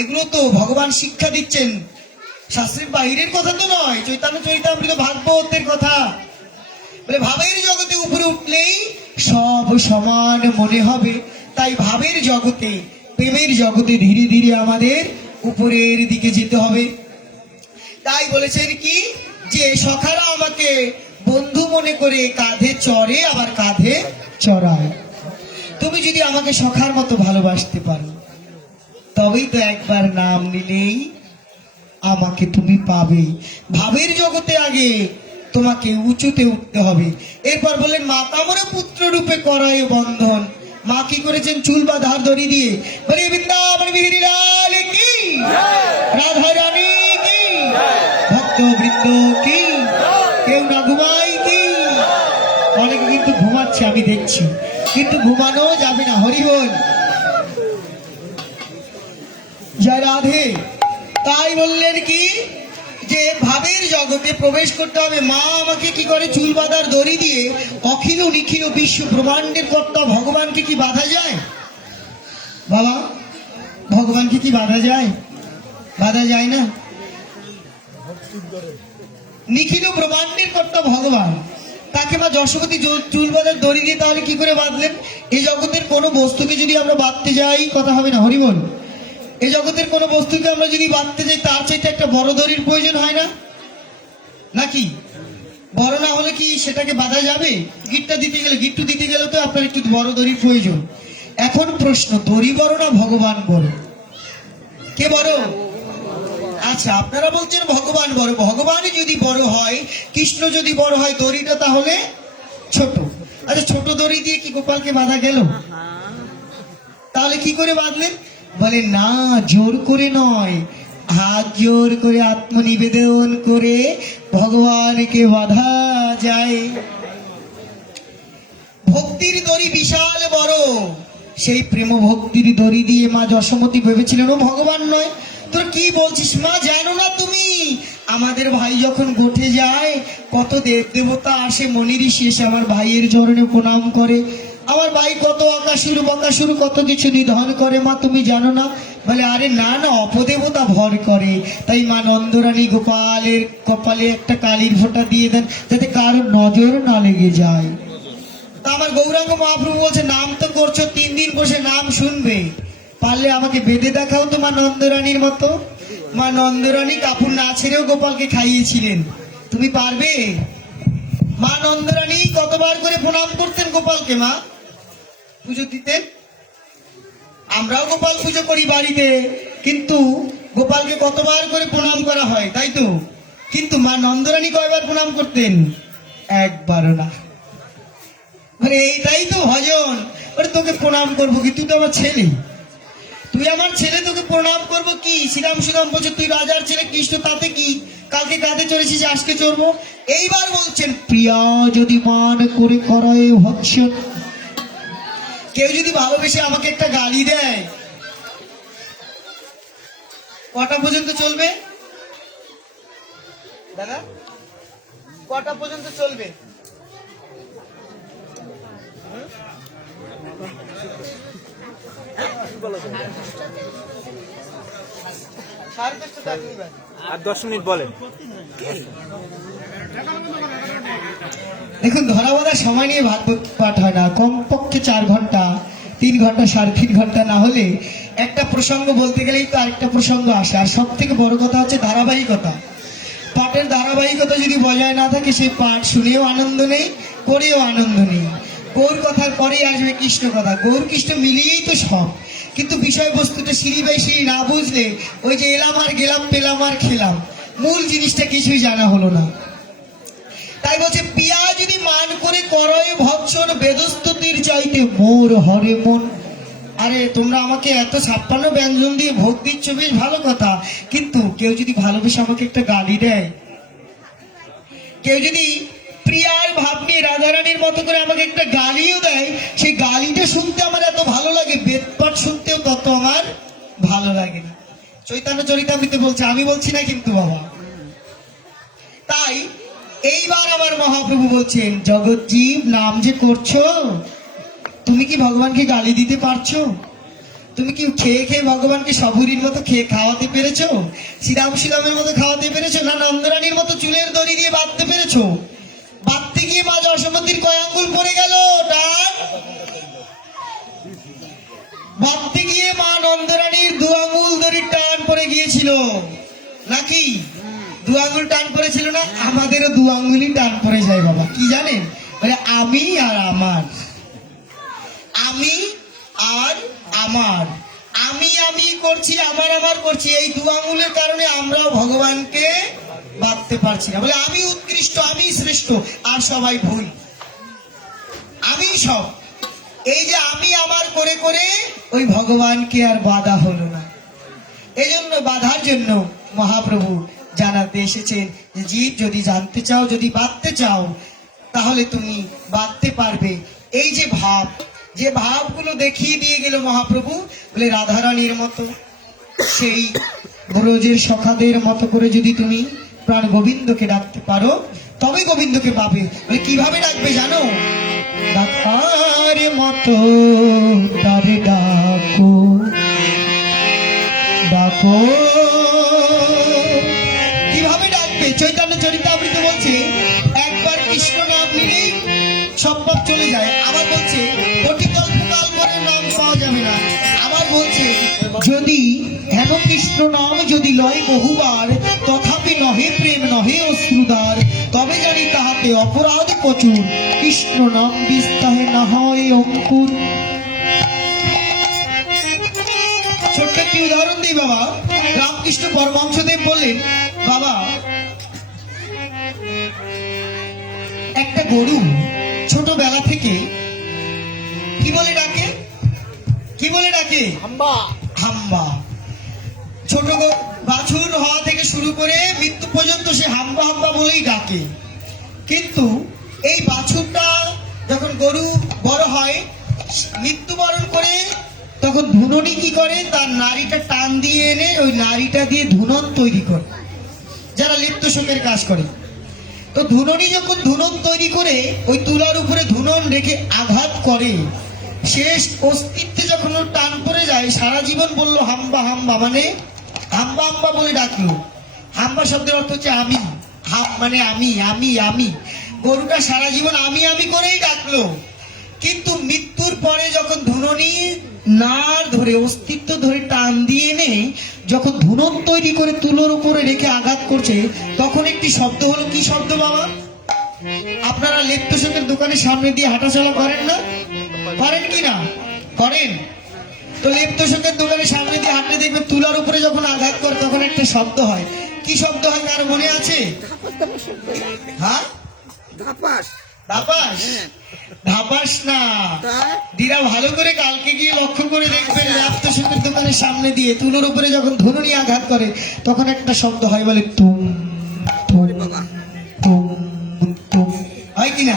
এগুলো তো ভগবান শিক্ষা দিচ্ছেন, শাস্ত্রের বাহিরের কথা তো নয়, চৈতন্য চরিতামৃত ভাগবতের কথা। বলে ভাবের জগতে উপরে উঠলেই সব সমান মনে হবে। তাই ভাবের জগতে, প্রেমের জগতে ধীরে ধীরে আমাদের উপরের দিকে যেতে হবে। তাই বলেছেন কি, যে সখারা আমাকে বন্ধু মনে করে কাঁধে চড়ে আবার কাঁধে চড়ায়। তুমি যদি আমাকে সখার মতো ভালোবাসতে পারো, তবেই তো একবার নাম নিলেই আমাকে তুমি পাবে। ভাবের জগতে আগে তোমাকে উঁচুতে উঠতে হবে। এরপর বললেন মাতা মোরা পুত্র রূপে করায় বন্ধন। মা কি করেছেন? চুল বা ধার দড়ি দিয়ে। বলে বৃন্দাবন বিহারী লাল কি, রাধা রানী কি, ভক্ত বৃন্দ কি, কেউ না ঘুমাই কি। অনেকে কিন্তু ঘুমাচ্ছে আমি দেখছি, কিন্তু ঘুমানো যাবে না। হরি বল, জয় রাধে। তাই বললেন কি, যে ভাবের জগতে প্রবেশ করতে হবে। মা আমাকে কি করে? চুল বাঁধার দড়ি দিয়ে। অখিল নিখিল বিশ্ব ব্রহ্মাণ্ডের কর্তা ভগবানকে কি বাধা যায় বাবা? ভগবানকে কি বাধা যায়? বাধা যায় না। নিখিল ব্রহ্মাণ্ডের কর্তা ভগবান, তাকে মা যশোবতী চুল বাঁধার দড়ি দিয়ে তাহলে কি করে বাঁধলেন? এই জগতের কোনো বস্তুকে যদি আমরা বাঁধতে যাই, কথা হবে না। হরি বল। এই জগতের কোন বস্তুকে আমরা যদি বাঁধতে যাই, তার চাইতে একটা বড় দড়ির প্রয়োজন হয় না নাকি? বড় না হলে কি সেটাকে বাঁধা যাবে? গিট্টু দিতে গেলে তো আপনার একটু বড় দড়ির প্রয়োজন। এখন প্রশ্ন, দড়ি বড় না ভগবান বড়? কে বড়? আচ্ছা, আপনারা বলছেন ভগবান বড়। ভগবানই যদি বড় হয়, কৃষ্ণ যদি বড় হয়, দড়িটা তাহলে ছোট। আচ্ছা, ছোট দড়ি দিয়ে কি গোপালকে বাঁধা গেল? তাহলে কি করে বাঁধলেন? বলে না, জোর করে নয়, হাত জোর করে আত্মনিবেদন করে ভগবানকে বাঁধা যায়। ভক্তির দড়ি বিশাল বড়, সেই প্রেম ভক্তির দড়ি দিয়ে মা যশোমতী ভেবেছিলেন ও ভগবান নয়। তোর কি বলছিস মা? জানো না তুমি, আমাদের ভাই যখন গোঠে যায়, কত দেব দেবতা আসে, মনি ঋষি এসে আমার ভাইয়ের চরণে প্রণাম করে। আমার ভাই কত আকাশুর বকাসুর কত কিছু নিধন করে, মা তুমি জানো না? বলে আরে না না, অপদেবতা ভর করে। তাই মা নন্দরানী গোপালের কপালে একটা কালির ফোঁটা দিয়ে দেন, যাতে কারো নজর না লেগে যায়। তা আমার গৌরাঙ্গ মহাপ্রভু বলছে, নাম তো করছো, 3 দিন বসে নাম শুনবে, পারলে আমাকে বেঁধে দেখাও তো মা নন্দরানীর মতো। মা নন্দরানী কাপড় না ছেড়েও গোপালকে খাইয়েছিলেন, তুমি পারবে? মা নন্দরানী কতবার করে প্রণাম করতেন গোপালকে, মা পুজো দিতেন। আমরাও গোপাল পুজো করি বাড়িতে, কিন্তু গোপালকে কতবার করে প্রণাম করা হয়, তাই তো? কিন্তু মা নন্দরানী কয়বার প্রণাম করতেন? একবারও না। মানে এইটাই তো ভজন। ওরে তোকে প্রণাম করবো কি, তুই তো আমার ছেলে, তুই আমার ছেলে, তোকে প্রণাম করবো কি? শ্রীরাম শ্রীরাম বলছে, তুই রাজার ছেলে কৃষ্ণ, তাতে কি? কালকে কাঁধে চড়েছিস, আজকে চড়বো। এইবার বলছেন, প্রিয়া যদি মান করে করায় ভৎসন। কেউ যদি ভালোবেসে আমাকে একটা গালি দেয়, কটা পর্যন্ত চলবে দাদা? কটা পর্যন্ত চলবে? আর 10 মিনিট বলেন। দেখুন, ধরাবাধা সময় নিয়ে ভাগবত পাঠ হয় না, কমপক্ষে 4 ঘন্টা, 3 ঘন্টা, 3.5 ঘন্টা না হলে একটা প্রসঙ্গ বলতে গেলেই তো আরেকটা প্রসঙ্গ আসে। আর সব থেকে বড় কথা হচ্ছে ধারাবাহিকতা। পাঠের ধারাবাহিকতা যদি বজায় না থাকে, সেই পাঠ শুনেও আনন্দ নেই, করেও আনন্দ নেই। গৌর কথার পরেই আসবে কৃষ্ণ কথা, গৌর কৃষ্ণ মিলিয়েই তো সব। কিন্তু বিষয়বস্তুটা সিঁড়ি বাই সিঁড়ি না বুঝলে, ওই যে এলাম আর গেলাম, পেলাম আর খেলাম, মূল জিনিসটা কিছুই জানা হলো না। তাই বলছে, পিয়া যদি মান করে করয় ভক্ষণ, বেদস্তুতির চাইতে মোর হরে মন। আরে তোমরা আমাকে এত 56 ব্যঞ্জন দিয়ে ভোগ দিচ্ছ, বেশ ভালো কথা, কিন্তু কেউ যদি ভালোবেসে আমাকে একটা গালি দেয়, কেউ যদি প্রিয়ার ভাব নিয়ে রাধারানীর মতো করে আমাকে একটা গালিও দেয়, সেই গালিটা শুনতে আমার এত ভালো লাগে, বেদপাঠ শুনতেও তত আমার ভালো লাগে না। চৈতন্য চরিতামৃতে বলছে, আমি বলছি না কিন্তু বাবা। তাই এইবার আমার মহাপ্রভু বলছেন, জগৎজীব নাম যে করছো, তুমি কি ভগবানকে গালি দিতে পারছো? তুমি কি খেয়ে খেয়ে ভগবানকে সবুরির মতো খেয়ে খাওয়াতে পেরেছো? শ্রীরাম শ্রীরামের মতো খাওয়াতে পেরেছো? না নন্দরানীর মতো চুলের দড়ি দিয়ে বাঁধতে পেরেছো? বাঁধতে গিয়ে মা যশোমতীর কয় আঙ্গুল পড়ে গেল? ডান। বাঁধতে গিয়ে মা নন্দরানীর 2 আঙ্গুল দড়ির টান পড়ে গিয়েছিল নাকি? 2 আঙ্গুল টান পড়েছিল না? আমাদেরও 2 আঙ্গুলই টান পড়ে যায় বাবা। কি জানেন? বলে আমি আর আমার, আমি আর আমার, আমি আমি করছি, আমার আমার করছি। এই 2 আঙ্গুলের কারণে আমরাও ভগবানকে বাঁধতে পারছি না। বলে আমি উৎকৃষ্ট, আমি শ্রেষ্ঠ, আর সবাই ভুল, আমি সব। এই যে আমি আমার করে করে ওই ভগবানকে আর বাধা হলো না। এই জন্য বাধার জন্য মহাপ্রভু জানাতে এসেছেন যে জীব যদি জানতে চাও, যদি বাঁধতে চাও, তাহলে তুমি বাঁধতে পারবে। এই যে ভাব, যে ভাবগুলো দেখিয়ে দিয়ে গেল মহাপ্রভু, বলে রাধারানীর মতো, সেই ব্রজের সখাদের মতো করে যদি তুমি প্রাণ গোবিন্দকে ডাকতে পারো, তবে গোবিন্দকে পাবে। বলে কিভাবে ডাকবে জানো? ডাকার মতো তারে ডাকো, ডাকো। কিভাবে ডাকবে? চৈতন্য চরিতামৃত বলছে, একবার কৃষ্ণ নাম নিলেই সব পাপ চলে যায়। আবার বলছে কোটি কল্পকাল পরে নাম পাওয়া যাবে না। আবার বলছে, যদি হেন কৃষ্ণ নাম যদি লয় বহুবার, তথাপি নহে প্রেম নহে অশ্রুদার, তবে জানি তাহাতে অপরাধ প্রচুর, কৃষ্ণ নাম বিস্তাহে না হয় অঙ্কুর। একটি উদাহরণ দিই বাবা। রামকৃষ্ণ পরমহংসদেব বললেন, বাবা একটা গরু ছোটবেলা থেকে কি বলে ডাকে, কি বলে ডাকে? হাম্বা। ছোট বাছুর হওয়া থেকে শুরু করে মৃত্যু পর্যন্ত সে হাম্বা হাম্বা বলেই ডাকে। কিন্তু এই বাছুরটা যখন গরু বড় হয়, মৃত্যুবরণ করে, তখন ধুননি কি করে, তার নাড়িটা টান দিয়ে এনে ওই নাড়িটা দিয়ে ধুনন তৈরি করে, যারা লিপ্ত শোকের কাজ করে। তো ধুননি যখন ধুনন তৈরি করে ওই তুলার উপরে ধুনন রেখে আঘাত করে, শেষ অস্তিত্বে যখন ওর টান পড়ে যায়, সারা জীবন বললো হাম্বা হাম্বা, মানে হাম্বা হাম্বা বলে ডাকলো। হাম্বা শব্দের অর্থ হচ্ছে আমি, হাম মানে আমি আমি আমি। গরুটা সারা জীবন আমি আমি করেই ডাকলো। কিন্তু মৃত্যুর পরে যখন ধুননি নাড় ধরে অস্তিত্ব ধরে টান দিয়ে এনে যখন ধুনন তৈরি করে তুলোর উপরে রেখে আঘাত করছে, তখন একটি শব্দ হলো। কি শব্দ বাবা? আপনারা লেপ্তশোকের দোকানের সামনে দিয়ে হাঁটাচলা করেন না? করেন কি না? করেন। তো লেপ্তশোকের দোকানের সামনে দিয়ে হাঁটলে দেখবেন তুলার উপরে যখন আঘাত করে তখন একটা শব্দ হয়। কি শব্দ হয় কার মনে আছে? হ্যাঁ, ধাপাস। ধাপাস না, দিরা ভালো করে কালকে গিয়ে লক্ষ্য করে দেখবেন, লেপ্তশোকের দোকানের সামনে দিয়ে তুলোর উপরে যখন ধনুনি আঘাত করে তখন একটা শব্দ হয়, বলে তুম তুম তুম তুম, হয় কিনা?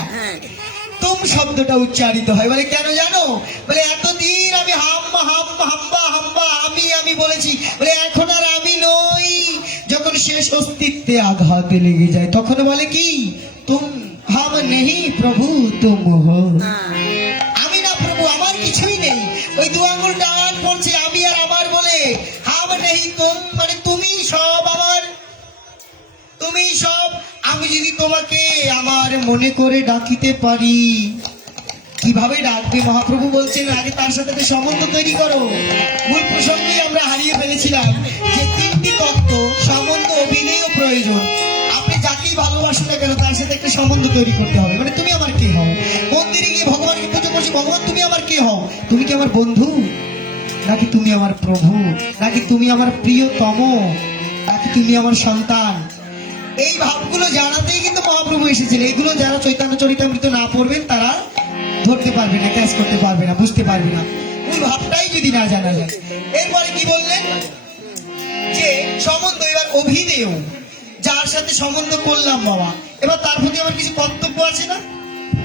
তুম শব্দটা উচ্চারিত হয়। বলে কেন জানো? বলে এতদিন আমি হাম্বা হাম্বা হাম্বা হাম্বা আমি আমি বলেছি, বলে এখন আর আমি নই। যখন শেষ অস্তিত্বে আঘাতে লেগে যায় তখন বলে কি, তুম হাম নেহি প্রভু তুম হো। আমি না প্রভু, আমার কিছুই নেই। ওই দু আঙুল টান পড়ছে আমি আর আমার বলে, হাম নেহি তুম মানে তুমি সব আমার, তুমি সব। আমি যদি তোমাকে আমার মনে করে ডাকিতে পারি, কিভাবে ডাকবে? মহাপ্রভু বলছেন আগে তার সাথে একটা সম্বন্ধ তৈরি করো। মূল প্রসঙ্গে আমরা হারিয়ে ফেলেছিলাম যে তিনটি তত্ত্ব, সম্বন্ধ, অভিনয় ও প্রয়োজন। আপনি যাকেই ভালোবাসুন না কেন তার সাথে একটা সম্বন্ধ তৈরি করতে হবে। মানে তুমি আমার কে হও? মন্দিরে গিয়ে ভগবানকে পুজো করছি, ভগবান তুমি আমার কে হও? তুমি কি আমার বন্ধু, নাকি তুমি আমার প্রভু, নাকি তুমি আমার প্রিয়তম, নাকি তুমি আমার সন্তান? এই ভাবগুলো জানাতেই কিন্তু মহাপ্রভু এসেছিলেন। এগুলো যারা চৈতন্য চরিতামৃত না পড়বেন তারা ধরতে পারবে না, ক্যাচ করতে পারবে না, বুঝতে পারবে না। ওই ভাবটাই যদি না জানা যায়। এরপরে কি বললেন? যে সম্বন্ধ, এবার অভিধেয়, যার সাথে সম্বন্ধ করলাম বাবা, এবার তার প্রতি আমার কিছু কর্তব্য আছে না?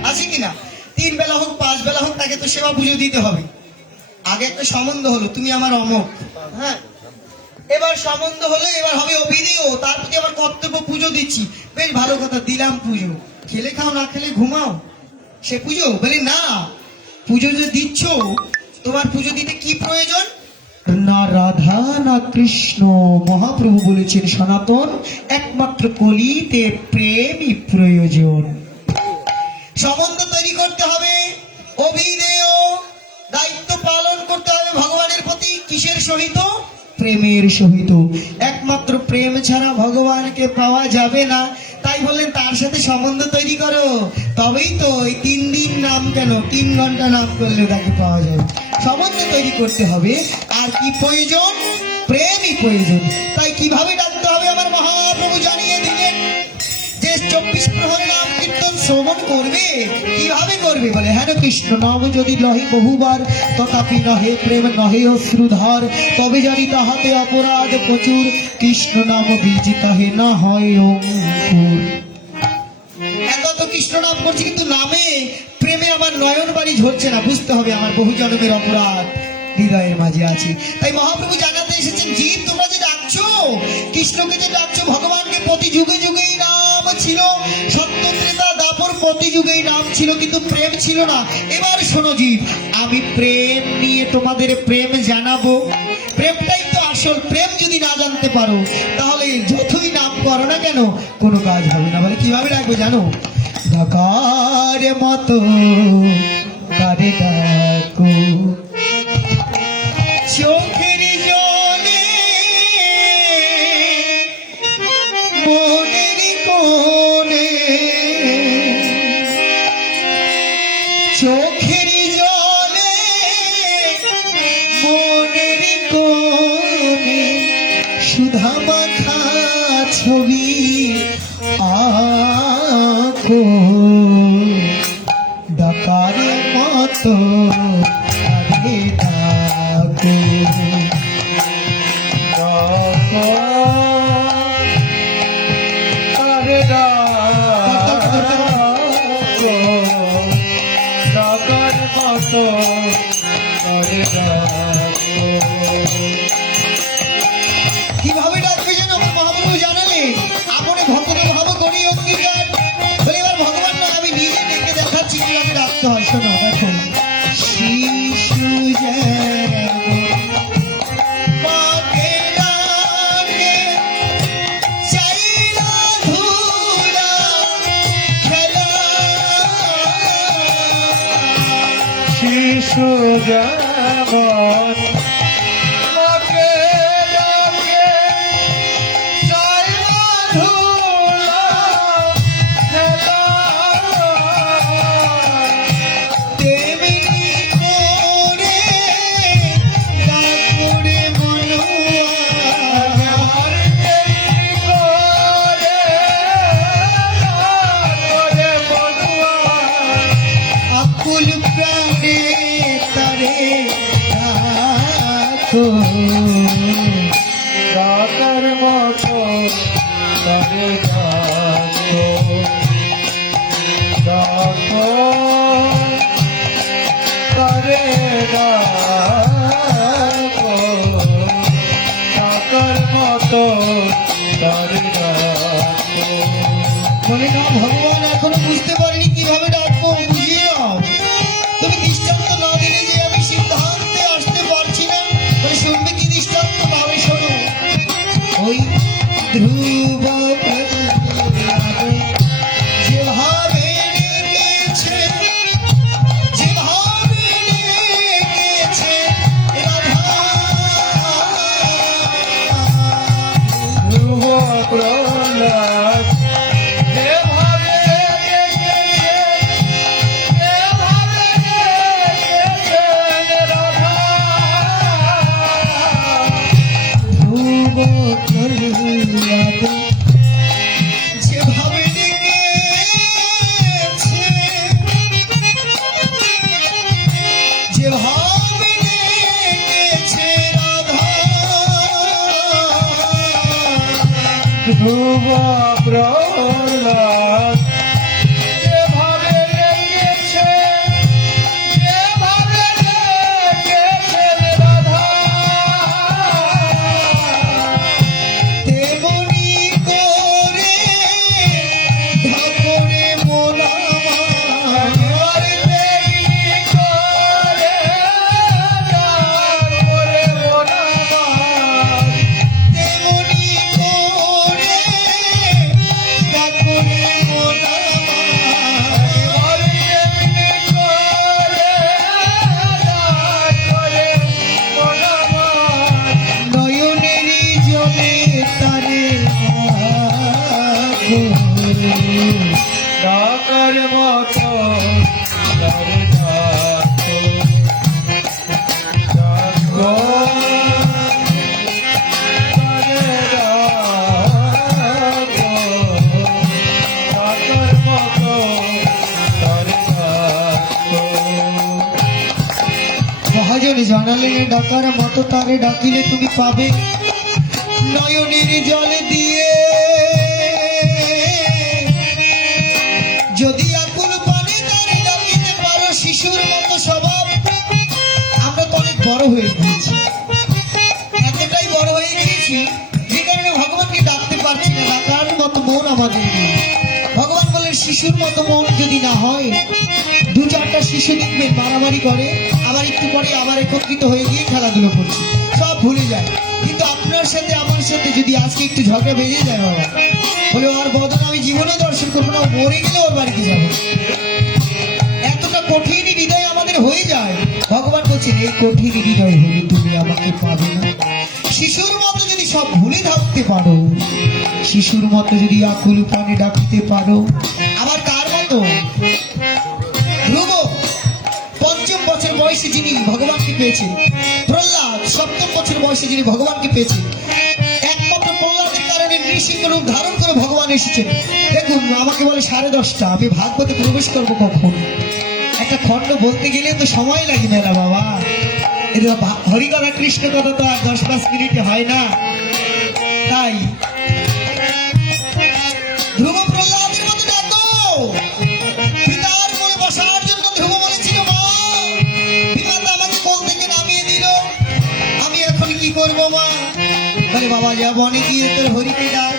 আছে কিনা? 3 বেলা হোক 5 বেলা হোক তাকে তো সেবা পুজো দিতে হবে। আগে একটা সম্বন্ধ হলো, তুমি আমার অমক, হ্যাঁ। এবার সম্বন্ধ হলো, এবার হবে অভিধেয়, তার প্রতি আমার কর্তব্য, পুজো দিচ্ছি। বেশ ভালো কথা, দিলাম পুজো। খেলে খাও না খেলে ঘুমাও, সে পুজো? বলি না, পুজো যে দিচ্ছ, তোমার পুজো দিতে কি প্রয়োজন? না রাধা না কৃষ্ণ, মহাপ্রভু বলেছেন সনাতন, একমাত্র কলিতে প্রেমই প্রয়োজন। সম্বন্ধ তৈরি করতে হবে, অভিধেয়, দায়িত্ব পালন করতে হবে ভগবানের প্রতি। কিসের সহিত? প্রেমের সহিত। একমাত্র প্রেম ছাড়া ভগবানকে পাওয়া যাবে না। তাই বললেন তার সাথে সম্বন্ধ তৈরি করো, তবেই তো এই 3 দিন নাম কেন 3 ঘন্টা নাম করলে তাকে পাওয়া যাবে। সম্বন্ধ তৈরি করতে হবে। আর কি প্রয়োজন? প্রেমই প্রয়োজন। তাই কিভাবে ডাকতে হবে আমার মহাপ্রভু জানিয়ে দিলেন যে 24 প্রহরে নাম কীর্তন শ্রবণ করবে। কিভাবে করবে? বলে হ্যাঁ, কৃষ্ণ নাম যদি লহে বহুবার, তথাপি নহে প্রেম নহে অশ্রুধার, তবে জানি তাহাতে অপরাধ প্রচুর, কৃষ্ণ নাম বীজ তাহে না হয় অঙ্কুর। এত তো কৃষ্ণ নাম করছি কিন্তু নামে প্রেমে আমার নয়ন বাড়ি ঝরছে না। বুঝতে হবে আমার বহু জন্মের অপরাধ হৃদয়ের মাঝে আছে। তাই মহাপ্রভু জানাতে এসেছেন, জীব তোমরা যে ডাকছো, কৃষ্ণকে যে ডাকছো, ভগবানকে প্রতি যুগে যুগেই নাম ছিল, সত্য ত্রেতা দাপর প্রতি যুগেই নাম ছিল, কিন্তু প্রেম ছিল না। এবার শোনো জীব, আমি প্রেম নিয়ে তোমাদের প্রেম জানাবো। প্রেমটাই তো আসল। প্রেম যদি না জানতে পারো তাহলে যতই নাম করো না কেন কোনো কাজ হবে না। বলে কিভাবে ডাকবে জানো? ডাকার মতো কারে ডাকো, চোখের জলে মনের কোণে, চোখের জলে মনের কোণে ডাকো ডাকার মতো আরে ডাকো আরে ডাকার মতো আরে কিভাবে ডাকবে যেন আমার মহাপ্রভু জানালে আপনি ভক্ত ভাব করি অঙ্গীকার বলে এবার ভগবান না আমি নিজে ডেকে দেখাচ্ছি কিভাবে ডাকতে হয় শোনো দেখো শিশু যেমন পাকে ডাকে চাইলা ধুলা খেলা শিশু যেমন মাকে ডাকে চাই ধুলা খেলা তেমনি করে ডাকুরে মনুয়া আর তেমনি করে বলুয়া আকুল প্রাণে তারে ডাকো ডাকার মতো তারে ডাকো ডাকো তারে ডাকো ডাকার মতো তারে ডাকো বলে না ভগবান এখনো বুঝতে পারিনি কিভাবে ডাকবো বুঝিয়ে নাও তুমি দৃষ্টান্ত না দিলে যে আমি সিদ্ধান্তে আসতে পারছি না বলে শুনবে কি দৃষ্টান্ত ভাবে শোনো ওই ধ্রুব যেভাবে রেখেছে যেভাবে রেখেছে রাধা ধ্রুব প্রহ্লাদ যেভাবে রেখেছে যেভাবে রেখেছেন রাধা ধ্রুব প্রহ্লাদ যেভাবে রেখেছে যেভাবে রেখেছে রাধা ধ্রুব প্রহ্লাদ যেভাবে রেখেছে যেভাবে রেখেছেন রাধা তেমনি করে ঠাকুরে মোনা আর তেমনি করে তারপরে মোনামার তেমনি করে ঠাকুরে মোনা আর তেমনি করে তারপরে মোনামার নয়নেরই জলে তারে ডাকো। ডাকার মতো তারে ডাকো ডাকো তারে ডাকো ডাকার মতো তারে ডাকো মহাজনে জানালেন ডাকার মতো তারে ডাকিলে তুমি পাবে নয়নের জলে দিয়ে যদি আকুল পানে তারে ডাকিতে পারো শিশুর মতো স্বভাব আমরা তো অনেক বড় হয়ে গিয়েছি এতটাই বড় হয়ে গিয়েছি যে কারণে ভগবানকে ডাকতে পারছি না ডাকার মতো মন আমাদের নেই ভগবান বলেন শিশুর মতো মন যদি না হয় দু চারটা শিশু দেখবেন মারামারি করে আবার একটু পরে আবার একত্রিত হয়ে গিয়ে খেলাধুলো করছে সব ভুলে যায় কিন্তু আপনার সাথে আমার সাথে যদি আজকে একটু ঝগড়া বেরিয়ে যায় বাবা বলে ওর বদন আমি জীবনে দর্শন করবো না ও মরে গেলে ওর বাড়িতে যাবো এতটা কঠিন হৃদয় আমাদের হয়ে যায় ভগবান বলছেন এই কঠিন হৃদয় হলে তুমি আমাকে পাবে না শিশুর মতো যদি সব ভুলে থাকতে পারো শিশুর মতো যদি আকুল প্রাণে ডাকতে পারো আবার কার মতো ধ্রুব পঞ্চম বছর বয়সে যিনি ভগবানকে পেয়েছেন প্রহ্লাদ সপ্তম বছর বয়সে যিনি ভগবানকে পেয়েছেন একমাত্র প্রহ্লাদের কারণে ভগবানের ঋষি রূপ ধারণ করে ভগবান এসেছেন। দেখুন আমাকে বলে 10:30, আমি ভাগবতে প্রবেশ করবো কখন? একটা খণ্ড বলতে গেলে তো সময় লাগে না বাবা। এটা হরিকথা কৃষ্ণ কথা তো আর 10-5 মিনিটে হয় না। তাই ধ্রুব প্রহ্লাদের মতো ডাকো। পিতার কোলে বসার জন্য ধ্রুব বলেছিল, মা বিমাতা আমাকে কোল থেকে নামিয়ে দিল, আমি এখন কি করব মা? বলে বাবা যা বনে গিয়ে তোর হরিকে ডাক,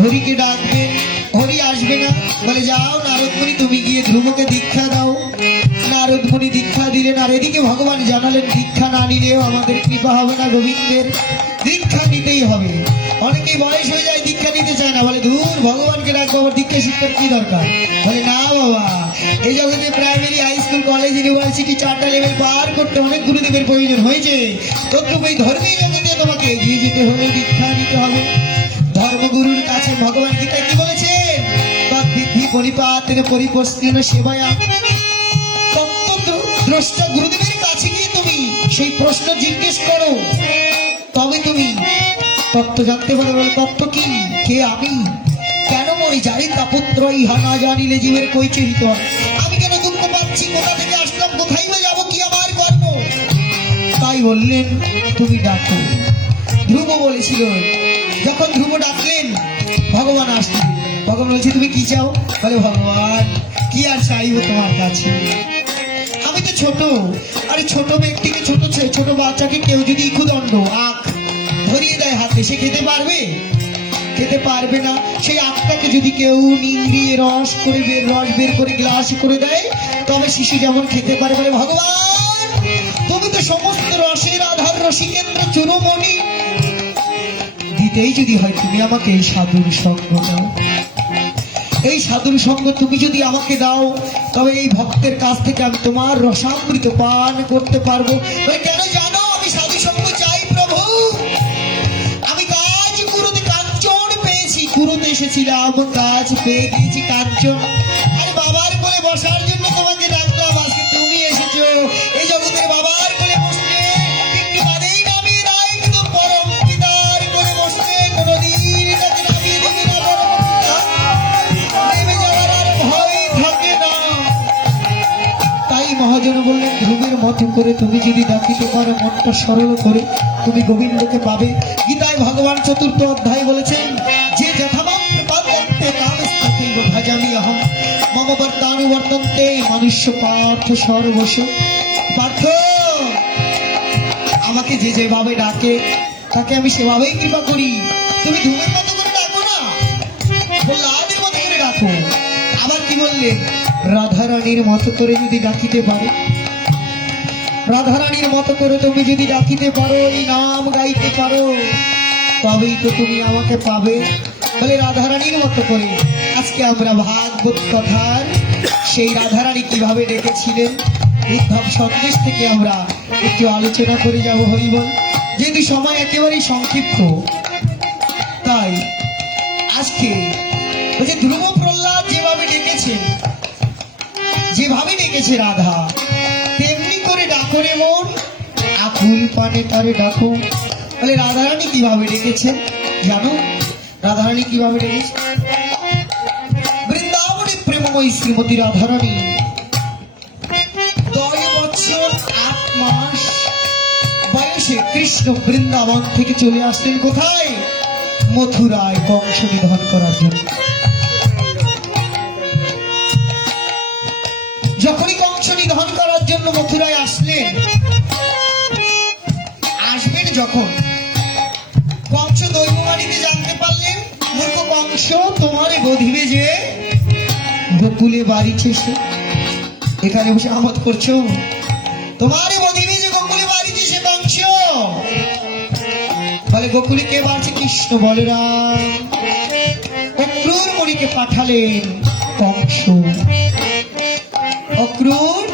হরিকে ডাকবে, হরি আসবে না। বলে যাও নারদ মুনি তুমি গিয়ে ধ্রুবকে দীক্ষা দাও। নারদ মুনি দীক্ষা দিলেন। আর এদিকে ভগবান জানালেন দীক্ষা না নিলেও আমাদের কৃপা হবে না, গোবিন্দের দীক্ষা নিতেই হবে। অনেকেই বয়স হয়ে যায় দীক্ষা নিতে চায় না, বলে দূর ভগবানকে ডাকবো, আবার দীক্ষা শিক্ষার কি দরকার? বলে না বাবা, এই জগতে primary, high school, college, university 4টা লেভেল পার করতে অনেক গুরুদেবের প্রয়োজন হয়েছে। তদ্রূপ এই ধর্মীয় জগতে তোমাকে এগিয়ে যেতে হলে দীক্ষা নিতে হবে। ধর্মগুরুর কাছে ভগবান গীতায় কি বলেছেন? তদ্বিদ্ধি পরিপাতের পরিপস্তিন সেবায়া। তত্ত্বদ্রষ্টা গুরুদেবের কাছে গিয়ে তুমি সেই প্রশ্ন জিজ্ঞেস করো, তবে তুমি তত্ত্ব জানতে পারো। বলে তত্ত্ব কি? কে আমি? কেন মরি? জানি তা পুত্র ইহা না জানিলে জীবের কই চিহিত। আমি কেন দুঃখ পাচ্ছি? কোথা থেকে আসলাম? কোথায় বা যাবো? কি আমার কর্ম? তাই বললেন তুমি ডাকো। ধ্রুব বলেছিল, যখন ধ্রুব ডাকলেন ভগবান আসলেন। ভগবান বলছে তুমি কি চাও? বলে ভগবান কি আর চাইবো তোমার কাছে, আমি তো ছোট। আরে ছোট ব্যক্তিকে, ছোট বাচ্চাকে কেউ যদি ইক্ষুদণ্ড আখ ধরিয়ে দেয় হাতে, সে খেতে পারবে? খেতে পারবে না। সেই আখটাকে যদি কেউ নিংড়িয়ে রস বের করে গ্লাস করে দেয়, তবে শিশু যেমন খেতে পারে। বলে ভগবান তুমি তো সমস্ত রসের আধার, রসিকেন্দ্র চূড়মণি, দিতেই যদি হয় তুমি আমাকে এই সাধুর সঙ্গ দাও। এই সাধুর সঙ্গ তুমি যদি আমাকে দাও, তবে এই ভক্তের কাছ থেকে আমি তোমার রসামৃত পান করতে পারবো। কেন জানো আমি সাধু সঙ্গ চাই প্রভু? আমি কাজ কুরুতে কাঞ্চন পেয়েছি, কুরুতে এসেছিলাম, কাজ পেয়ে গিয়েছি কাঞ্চন। আরে বাবার কোলে বসার জন্য তোমাকে ডাকলাম, আজকে তুমি এসেছো। এই জগতের বাবার কোলে বসলে একটু বাদেই নামিয়ে দেয়, কিন্তু পরম পিতার কোলে বসলে কোনোদিন তাকে নামিয়ে দেবে না। নেমে যাওয়ার আর ভয় থাকে না। তাই মহাজন বললেন ধ্রুবের মতো করে তুমি যদি ডাকিতে পারো, মনটা সরল করে, তুমি গোবিন্দকে পাবে। গীতায় ভগবান 4th অধ্যায় বলেছেন, যে যথামাত্র পাদ্যন্তে কামস্তথৈব ভজামি অহং মম বর্তানুবর্তন্তে মনুষ্য পার্থ সর্বস্ব। পার্থ আমাকে যে যেভাবে ডাকে তাকে আমি সেভাবেই কৃপা করি। তুমি ধ্রুবের মতো করে ডাকো না, প্রহ্লাদের মতো করে ডাকো। আবার কি বললেন? রাধারানীর মতো করে যদি ডাকিতে পারো, রাধারানীর মতো করে তুমি যদি ডাকিতে পারো, এই নাম গাইতে পারো, তবেই তো তুমি আমাকে পাবে। বলে রাধারানীর মতো করে আজকে আমরা ভাগবত কথার সেই রাধারানী কিভাবে ডেকেছিলেন উদ্ধব সন্দেশ থেকে আমরা একটু আলোচনা করে যাব হরিবল। যেহেতু সময় একেবারেই সংক্ষিপ্ত, তাই আজকে বলছে ধ্রুব প্রহ্লাদ যেভাবে ডেকেছেন, যেভাবে ডেকেছে রাধা, তেমনি করে ডাকো রে মন, আকুল পানে তারে ডাকো। বলে রাধারানী কিভাবে ডেকেছেন জানো? রাধারানী কিভাবে ডেকেছে? বৃন্দাবনে প্রেমময়ী শ্রীমতী রাধারানী 10 বছর 8 মাস বয়সে কৃষ্ণ বৃন্দাবন থেকে চলে আসলেন কোথায়? মথুরায় বংশ নিধন করার জন্য। যখনই কংস নিধন করার জন্য মথুরায় আসবেন যখন, কংস দৈববাণীতে জানতে পারলেন মূর্খ কংস তোমার গধিবে যে গোকুলে বাড়িছে, সে এখানে বসে আমোদ করছো, তোমার গধিবে যে গোকুলে বাড়িছে সে কংস। বলে গোকুলে কে বাড়ছে? কৃষ্ণ বলরাম। অক্রূর মণিকে পাঠালেন কংস, অক্রূর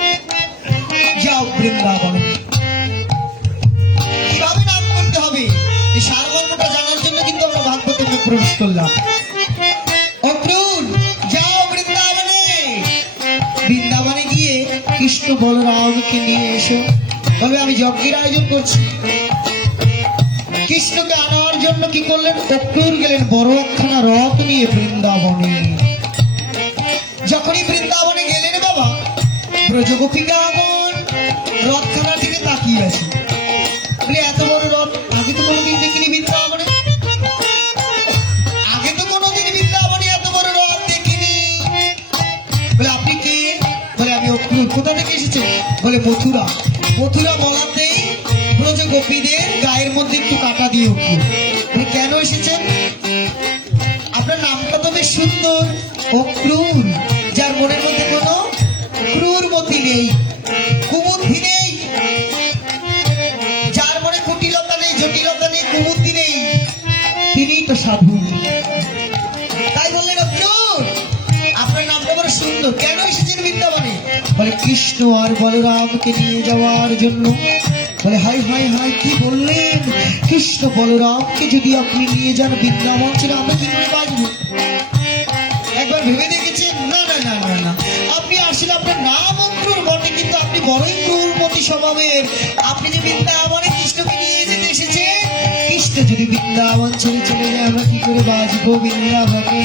যাও বৃন্দাবনে। কিভাবে নাম করতে হবে এই সারমর্মটা জানার জন্য কিন্তু আমরা ভাগবতে প্রবেশ করলাম। অক্রূর যাও বৃন্দাবনে, বৃন্দাবনে গিয়ে কৃষ্ণ বলরামকে নিয়ে এসো। তবে আমি যজ্ঞের আয়োজন করছি, কৃষ্ণকে আনার জন্য কি করলেন, অক্রুর গেলেন বড় একখানা রথ নিয়ে বৃন্দাবনে। যখনই বৃন্দাবনে গেলেন বাবা, ব্রজগোপিকাগণ রথখানা থেকে তাকিয়ে আছে, বলে এত বড় রথ আগে তো কোনোদিন দেখিনি বৃন্দাবনে, আগে তো কোনোদিন বৃন্দাবনে এত বড় রথ দেখিনি। বলে আপনি কে? বলে আমি অক্রুর। কোথা থেকে এসেছেন? বলে মথুরা। মথুরা বলাতেই ব্রজগোপীদের গায়ের মধ্যে একটু কাটা দিয়ে উঠল। বলে কেন এসেছেন? আপনার নামটা তো বেশ সুন্দর, অক্রুর, যার মনের মধ্যে কোনো ক্রূরমতি নেই, কুবুদ্ধি নেই, যার মনে কুটিলতা নেই, জটিলতা নেই, কুবুদ্ধি নেই, তিনিই তো সাধু। তাই বললেন অক্রুর, আপনার নামটা বড় সুন্দর, কেন এসেছেন বৃন্দাবনে? বলে কৃষ্ণ আর বলরামকে নিয়ে যাওয়ার জন্য। বলে হাই হাই হাই, কি বললেন? কৃষ্ণ বলরামকে যদি আপনি নিয়ে যান বৃন্দাবন ছেড়ে, আমরা কি করে বাঁচবো? একবার ভেবে দেখেছেন? না না না না না, আপনি আসলে আপনার নাম অক্রুর বটে, কিন্তু আপনি বড়ই ক্রূরমতি স্বভাবের। আপনি যে বৃন্দাবনে কৃষ্ণকে নিয়ে যেতে এসেছেন, কৃষ্ণ যদি বৃন্দাবন ছেড়ে চলে যায়, আমরা কি করে বাঁচবো বৃন্দাবনে?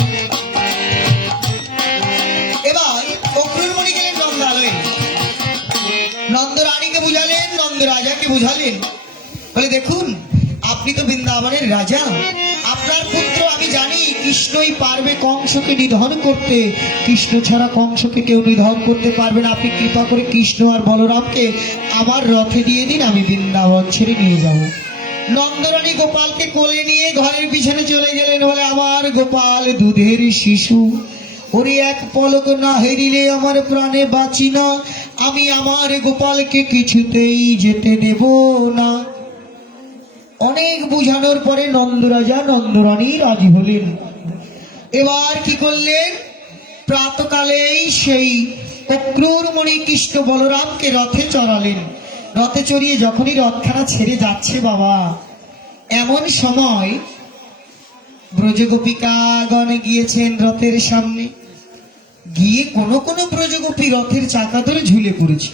এবার অক্রুর মনে গেলেন নন্দালয়ে, নন্দ রানীকে বুঝালেন, নন্দ রাজাকে বুঝালেন। বলে দেখুন, আপনি তো বৃন্দাবনের রাজা, আপনার পুত্র আমি জানি কৃষ্ণই পারবে কংসকে নিধন করতে, কৃষ্ণ ছাড়া কংসকে কেউ নিধন করতে পারবে না। আপনি কৃপা করে কৃষ্ণ আর বলরামকে আমার রথে দিয়ে দিন, আমি বৃন্দাবন ছেড়ে নিয়ে যাব। নন্দরানী গোপালকে কোলে নিয়ে ঘরের পিছনে চলে গেলেন। বলে আমার গোপাল দুধের শিশু, ওরে এক পলক না হেরিলে আমার প্রাণে বাঁচি না, আমি আমার গোপালকে কিছুতেই যেতে দেব না। অনেক বুঝানোর পরে নন্দরাজা নন্দরানী রাজি হলেন। এবার কি করলেন, প্রাতকালেই সেই অক্রুর মণি কৃষ্ণ বলরামকে রথে চড়ালেন। রথে চড়িয়ে যখনই রথখানা ছেড়ে যাচ্ছে বাবা, এমন সময় ব্রজগোপিকাগণ গিয়েছেন রথের সামনে, গিয়ে কোন কোন ব্রজগোপী রথের চাকা ধরে ঝুলে পড়েছে,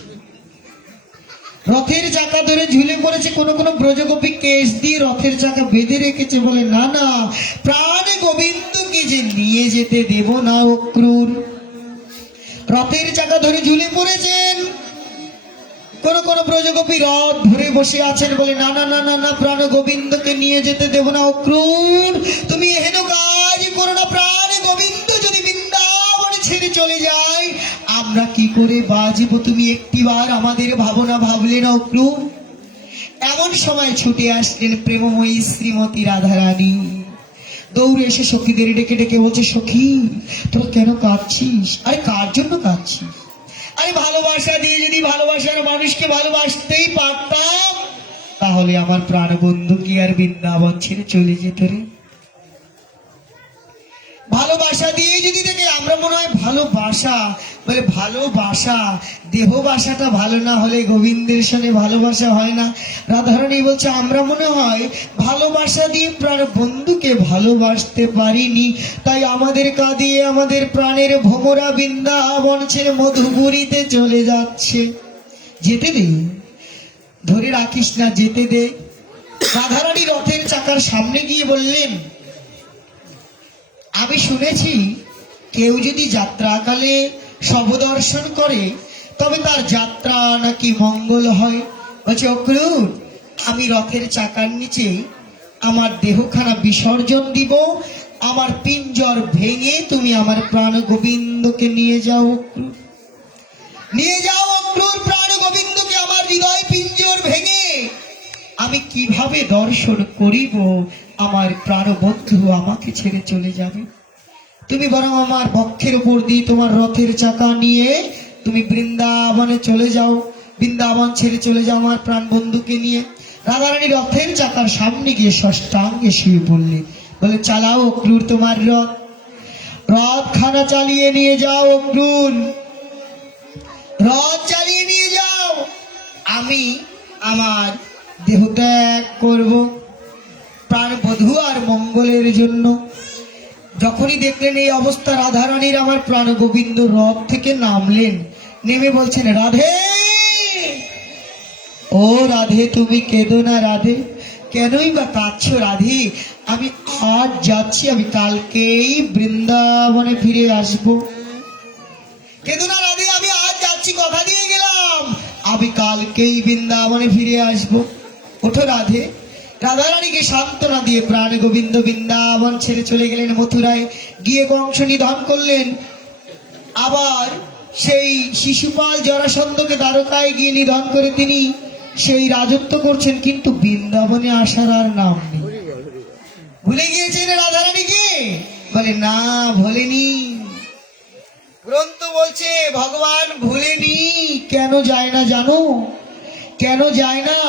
রথের চাকা ধরে ঝুলে পড়েছে। কোন কোন ব্রজগোপী কেশ দিয়ে রথের চাকা বেঁধে রেখেছে। বলে না না, প্রাণ গোবিন্দকে যে নিয়ে যেতে দেব না অক্রুর। রথের চাকা ধরে ঝুলে পড়েছেন। কোন কোন ব্রজগোপী রথ ধরে বসে আছেন। বলে না না না না না, প্রাণ গোবিন্দকে নিয়ে যেতে দেব না অক্রুর, তুমি এহেন কাজ করো না। প্রাণ গোবিন্দ যদি বৃন্দাবনে ছেড়ে চলে যায়, আমরা কি করে বাঁচবো? তুমি একটিবার আমাদের ভাবনা ভাবলে না অক্রুর? এমন সময় ছুটে আসলেন প্রেমময়ী শ্রীমতী রাধারানী। দৌড়ে এসে সখীদের ডেকে ডেকে বলছে, সখী তোরা কেন কাঁদছিস? আরে কার জন্য কাঁদছিস? আরে ভালোবাসা দিয়ে যদি ভালোবাসার মানুষকে ভালোবাসতেই পারতাম, তাহলে আমার প্রাণ বন্ধু কি আর বৃন্দাবন ছেড়ে চলে যেত রে? ভালোবাসা দিয়ে যদি দেখে আমরা মনে হয় ভালোবাসা, বলে ভালোবাসা দেহবাসাটা ভালো না হলে গোবিন্দের সঙ্গে ভালোবাসা হয় না। রাধারানী বলছে আমরা মনে হয় ভালোবাসা দিয়ে প্রাণ বন্ধুকে ভালোবাসতে পারিনি, তাই আমাদের কাঁদিয়ে আমাদের প্রাণের ভোমরা বৃন্দাবন ছেড়ে মধুপুরীতে চলে যাচ্ছে। যেতে দে, ধরে রাখিস না, যেতে দে। রাধারানী রথের চাকার সামনে গিয়ে বললেন, আমি শুনেছি কেউ যদি যাত্রাকালে শবদর্শন করে তবে তার যাত্রা নাকি মঙ্গল হয়। বলছে অক্রুর, আমি রথের চাকার নিচে আমার দেহখানা বিসর্জন দিব, আমার পিঞ্জর ভেঙে তুমি আমার প্রাণ গোবিন্দকে নিয়ে যাও অক্রুর, নিয়ে যাও অক্রুর, প্রাণ গোবিন্দকে আমার হৃদয় পিঞ্জর ভেঙে আমি কিভাবে দর্শন করিব? আমার প্রাণবন্ধু আমাকে ছেড়ে চলে যাবে। তুমি বরং আমার বক্ষের উপর দিয়ে তোমার রথের চাকা নিয়ে তুমি বৃন্দাবনে চলে যাও, বৃন্দাবন ছেড়ে চলে যাও আমার প্রাণ বন্ধুকে নিয়ে। রাধারানী রথের চাকার সামনে গিয়ে ষষ্ঠাঙ্গে শুয়ে পড়লে। বলে চালাও অক্রুর তোমার রথ, রথখানা চালিয়ে নিয়ে যাও অক্রুর, রথ চালিয়ে নিয়ে যাও, আমি আমার দেহ ত্যাগ করব প্রাণ বধূ আর মঙ্গলের জন্য। যখনই দেখলেন এই অবস্থা রাধারানীর, আমার প্রাণ গোবিন্দ রথ থেকে নামলেন, নেমে বলছেন, রাধে ও রাধে, তুমি কেঁদো না রাধে, কেনই বা কাঁদছো রাধে? আমি আজ যাচ্ছি, আমি কালকেই বৃন্দাবনে ফিরে আসবো। কেঁদো না রাধে, আমি আজ যাচ্ছি, কথা দিয়ে গেলাম, আমি কালকেই বৃন্দাবনে ফিরে আসবো। ওঠো রাধে। রাধারানীকে সান্ত্বনা দিয়ে প্রাণ গোবিন্দ বৃন্দাবন ছেড়ে চলে গেলেন মথুরায়, গিয়ে কংস নিধন করলেন। আবার সেই শিশুপাল জরাসন্ধকে দ্বারকায় গিয়ে নিধন করে তিনি সেই রাজত্ব করছেন, কিন্তু বৃন্দাবনে আসার আর নাম নেই। ভুলে গিয়েছেন রাধারানীকে? বলে না, ভোলেনি। গ্রন্থ বলছে ভগবান ভুলেনি। কেন যায় না জানো? কেন যায় না?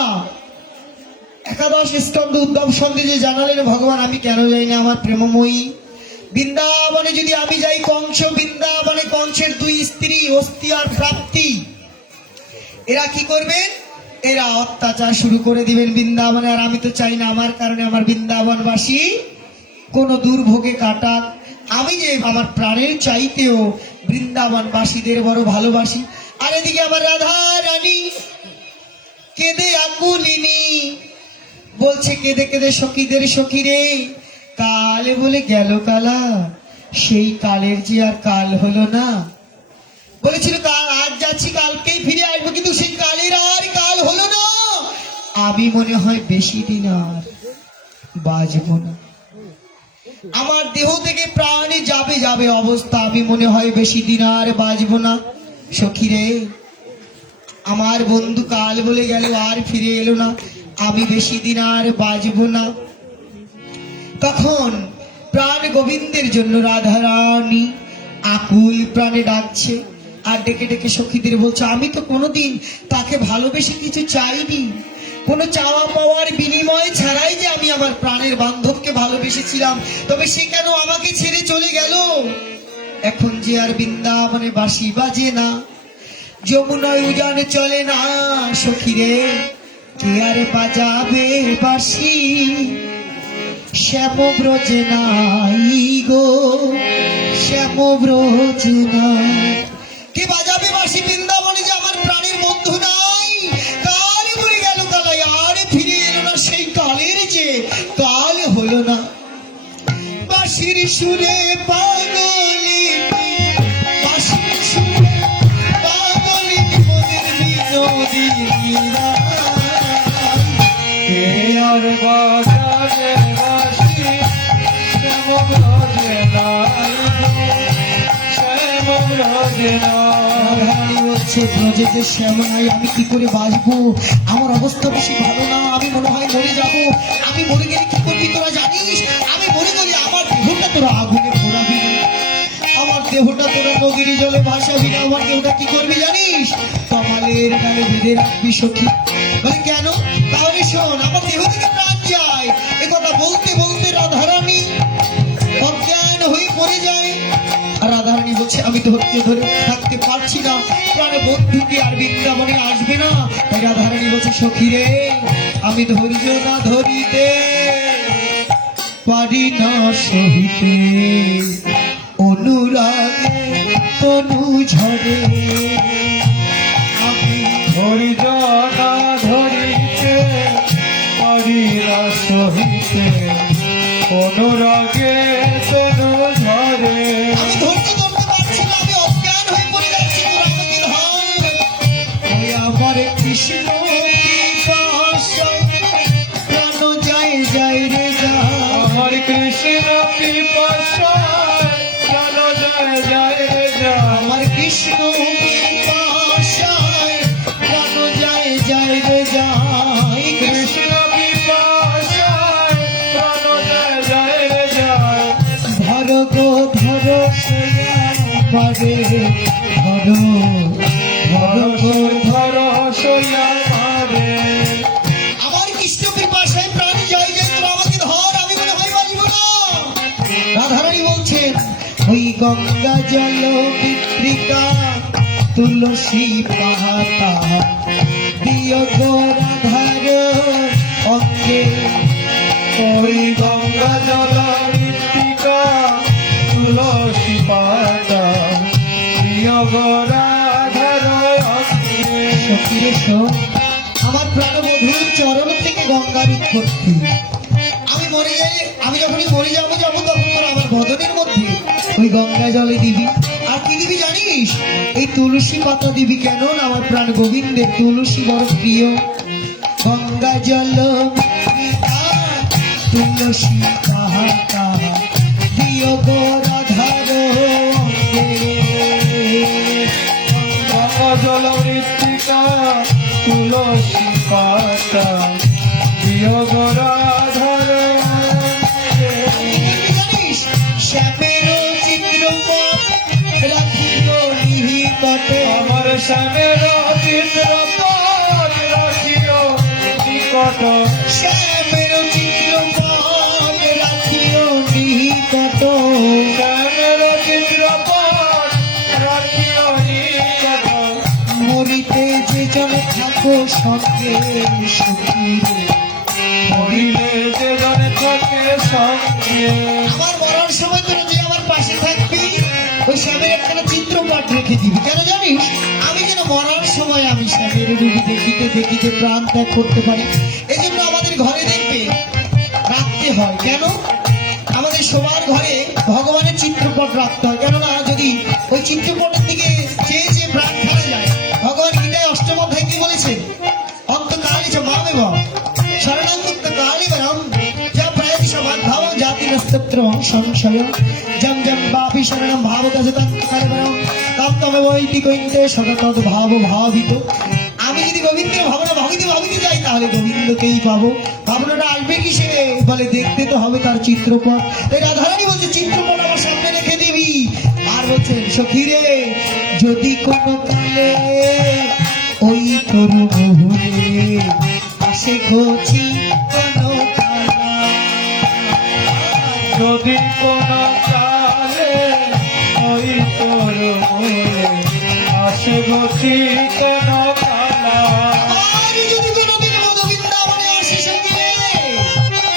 একাদশ স্কন্ধ উদ্ধব সন্দেশে জানালেন ভগবান, আমি কেন যাই না? আমার প্রেমময়ী বৃন্দাবনে যদি আমি যাই, কংস বৃন্দাবনে কংসের দুই স্ত্রী অস্থি আর প্রাপ্তি, এরা কি করবেন? এরা অত্যাচার শুরু করে দিবেন বৃন্দাবনে। আর আমি তো চাই না আমার কারণে আমার বৃন্দাবনবাসী কোনো দুর্ভোগে কাটাক। আমি যে আমার প্রাণের চাইতেও বৃন্দাবনবাসীদের বড় ভালোবাসি। আর এদিকে আমার রাধা রানী কেঁদে আকুলিনী, বলছে কেঁদে কেঁদে সখীদের সখী রে, কালে বলে গেল কালা, সেই কালের যে আর কাল হলো না। বলেছিল কাল আজ যাচ্ছি, কালকেই ফিরে আসবো, কিন্তু সেই কালের আর কাল হলো না। আমি মনে হয় বেশি দিন আর বাঁচবো না। আমার দেহ থেকে প্রাণে যাবে যাবে অবস্থা, আমি মনে হয় বেশি দিন আর বাঁচবো না। সখী রে, আমার বন্ধু কাল বলে গেল, আর ফিরে এলো না, আমি বেশি দিন আর বাঁচবো না। তখন প্রাণ গোবিন্দের জন্য রাধারানী আকুল প্রাণে ডাকছে, আর ডেকে ডেকে সখীদের বলছে, আমি তো কোনোদিন তাকে ভালোবেসে কিছু চাইনি, কোনো চাওয়া পাওয়ার বিনিময় ছাড়াই যে আমি আমার প্রাণের বান্ধবকে ভালোবেসেছিলাম, তবে সে কেন আমাকে ছেড়ে চলে গেল? এখন যে আর বৃন্দাবনে বাঁশি বাজে না, যমুনায় উজানে চলে না, সখীরে কে আর বাজাবে বাঁশি? শ্যামব্রজ নাই গো, শ্যামব্রজ নাই। কে বাজাবে বাঁশি বৃন্দাবনে যে আমার প্রাণের বন্ধু নাই? কাল মরে গেল কালাই, আর ফিরে এলো না, সেই কালের যে কাল হলো না। বাঁশির সুরে পাগলি, বাঁশির সুরে পাগলি মোদের বিনোদিনীরা। কে আর বাজাবে বাঁশি? শ্যামব্রজে নাই গো, শ্যামব্রজে নাই। রাধারানী বলছে, ব্রজেতে শ্যাম নাই, আমি কি করে বাঁচবো? আমার অবস্থা বেশি ভালো না, আমি মনে হয় মরে যাবো। আমি মরে গেলে কি করবি তোরা জানিস? আমি মরে গেলে আমার দেহটা তোরা আগুনে পোড়াবি, আমার দেহটা তোরা নদীর জলে ভাসাবি না। আমার দেহটা কি করবি জানিস? কপালের গায়ে বেঁধে রাখবি সখী। বলে কেন? তাহলে শোন, আমার দেহ থেকে প্রাণ যায়। এ কথা বলতে বলতে রাধারানী অজ্ঞান হয়ে পড়ে যায়। আর রাধারানী বলছে, আমি ধৈর্য ধরে থাকতে পারছি না, প্রাণে বন্ধু কি আর বৃন্দাবনে আসবে না? তাই রাধারানী বলছে, সখী রে, আমি ধৈর্য না ধরিতে পারি না সহিতে, অনুরাগে তনু ঝরে। আমি ধৈর্য না ধরিতে পারি না সহিতে, অনুরাগে তনু ঝরে। আমি ধৈর্য ধরতে পারছি না, আমি অজ্ঞান হয়ে পড়ে যাচ্ছি, তোরা আমাকে ধর। ওই আমার কৃষ্ণ পিপাসায় প্রাণ যায় যায় রে যায়। আমার কৃষ্ণ পিপাসায় প্রাণ যায় যায় রে যায়। আমার কৃষ্ণ পিপাসায় প্রাণ যায় যায় রে যায়। কৃষ্ণ পিপাসায় প্রাণ যায় যায় রে যায়। ধর গো ধর আমারে, ধর ধর গো ধর সইয়া মারে। আমার কৃষ্ণ পিপাসায় প্রাণ যায় যায়, তোরা আমাকে ধর, আমি মনে হয় বাঁচব না। রাধারানী বলছেন, ওই গঙ্গা জল বিত্রিকা তুলসী পাতা দিও গো রাধার অঙ্গে। ওই গঙ্গা জল মৃত্তিকা তুলসী পাতা প্রিয় রাধার অঙ্গে। সখীরে শোন, আমার আমার প্রাণবধূর চরণ থেকে গঙ্গার উৎপত্তি। আমি মরে গেলে, আমি যখনই মরে যাবো তখন তোর আমার বদনের মধ্যে ওই গঙ্গা জলে দিবি। আর কি দিবি জানিস? এই তুলসী পাতা দিবি। কেন না আমার প্রাণ গোবিন্দের তুলসী বড় প্রিয়। গঙ্গা জল তুলসী পাতা দিও গো রাধার গঙ্গা জল মৃত্তিকা তুলসী পাতা প্রিয় গরাধর জানিস? শ্যামের চিত্রপট রাখিও নিহিতটে। আমার স্বামীর চিত্রপট রাখিও নিকট শ্যামের চিত্রপট রাখিও নিহিতট। স্বামীর চিত্রপট রাখিও নিকট মরিতে যে জন থাকো সঙ্গে সুখীরে। মরিলে যে জনে থাকে সঙ্গে আমার মরার সময় তোরা যে আমার পাশে থাকবি, ওই শ্যামের একটা চিত্রপট রেখে দিবি। কেন জানিস? আমি যেন মরার সময় আমি শ্যামের রূপ দেখিতে দেখিতে প্রাণ ত্যাগ করতে পারি। এই জন্য আমাদের ঘরে দেখবে রাখতে হয়। কেন? আমাদের সবার ঘরে ভগবানের চিত্রপট রাখতে হয়। কেননা যদি ওই চিত্রপটের দিকে চেয়ে চেয়ে প্রাণ ফেলা যায়, ভগবান গীতায় অষ্টম অধ্যায় কি বলেছে? অন্তকালে চ মামেব শরণাঙ্গুত্ত কালে বরম যা প্রয়তি সমাদ্ভাব জাতি নস্তত্র সংশয় জম জম বাপি শরণম ভাবত কালে বরম তম তমে বৈতি কৈন্তে সদা তদ ভাব ভাবিত। আমি যদি গোবিন্দের ভাবনা ভাবিতে ভাবিতে যাই তাহলে গোবিন্দকেই পাবো। ভাবনাটা আসবে কিসে? বলে দেখতে তো হবে তার চিত্রপট। তাই রাধারানী বলছে চিত্রপট আমার সামনে রেখে দিবি। আর বলছেন সখী রে, যদি কোনো কালে ওই তরু মোহরে আসে ঘোচি কোনো কালা। যদি কোন কালে ওই তোর মনে আসে গতি কোন কালা আর যদি কোনোদিন মধু বৃন্দাবনে আসে সখী রে,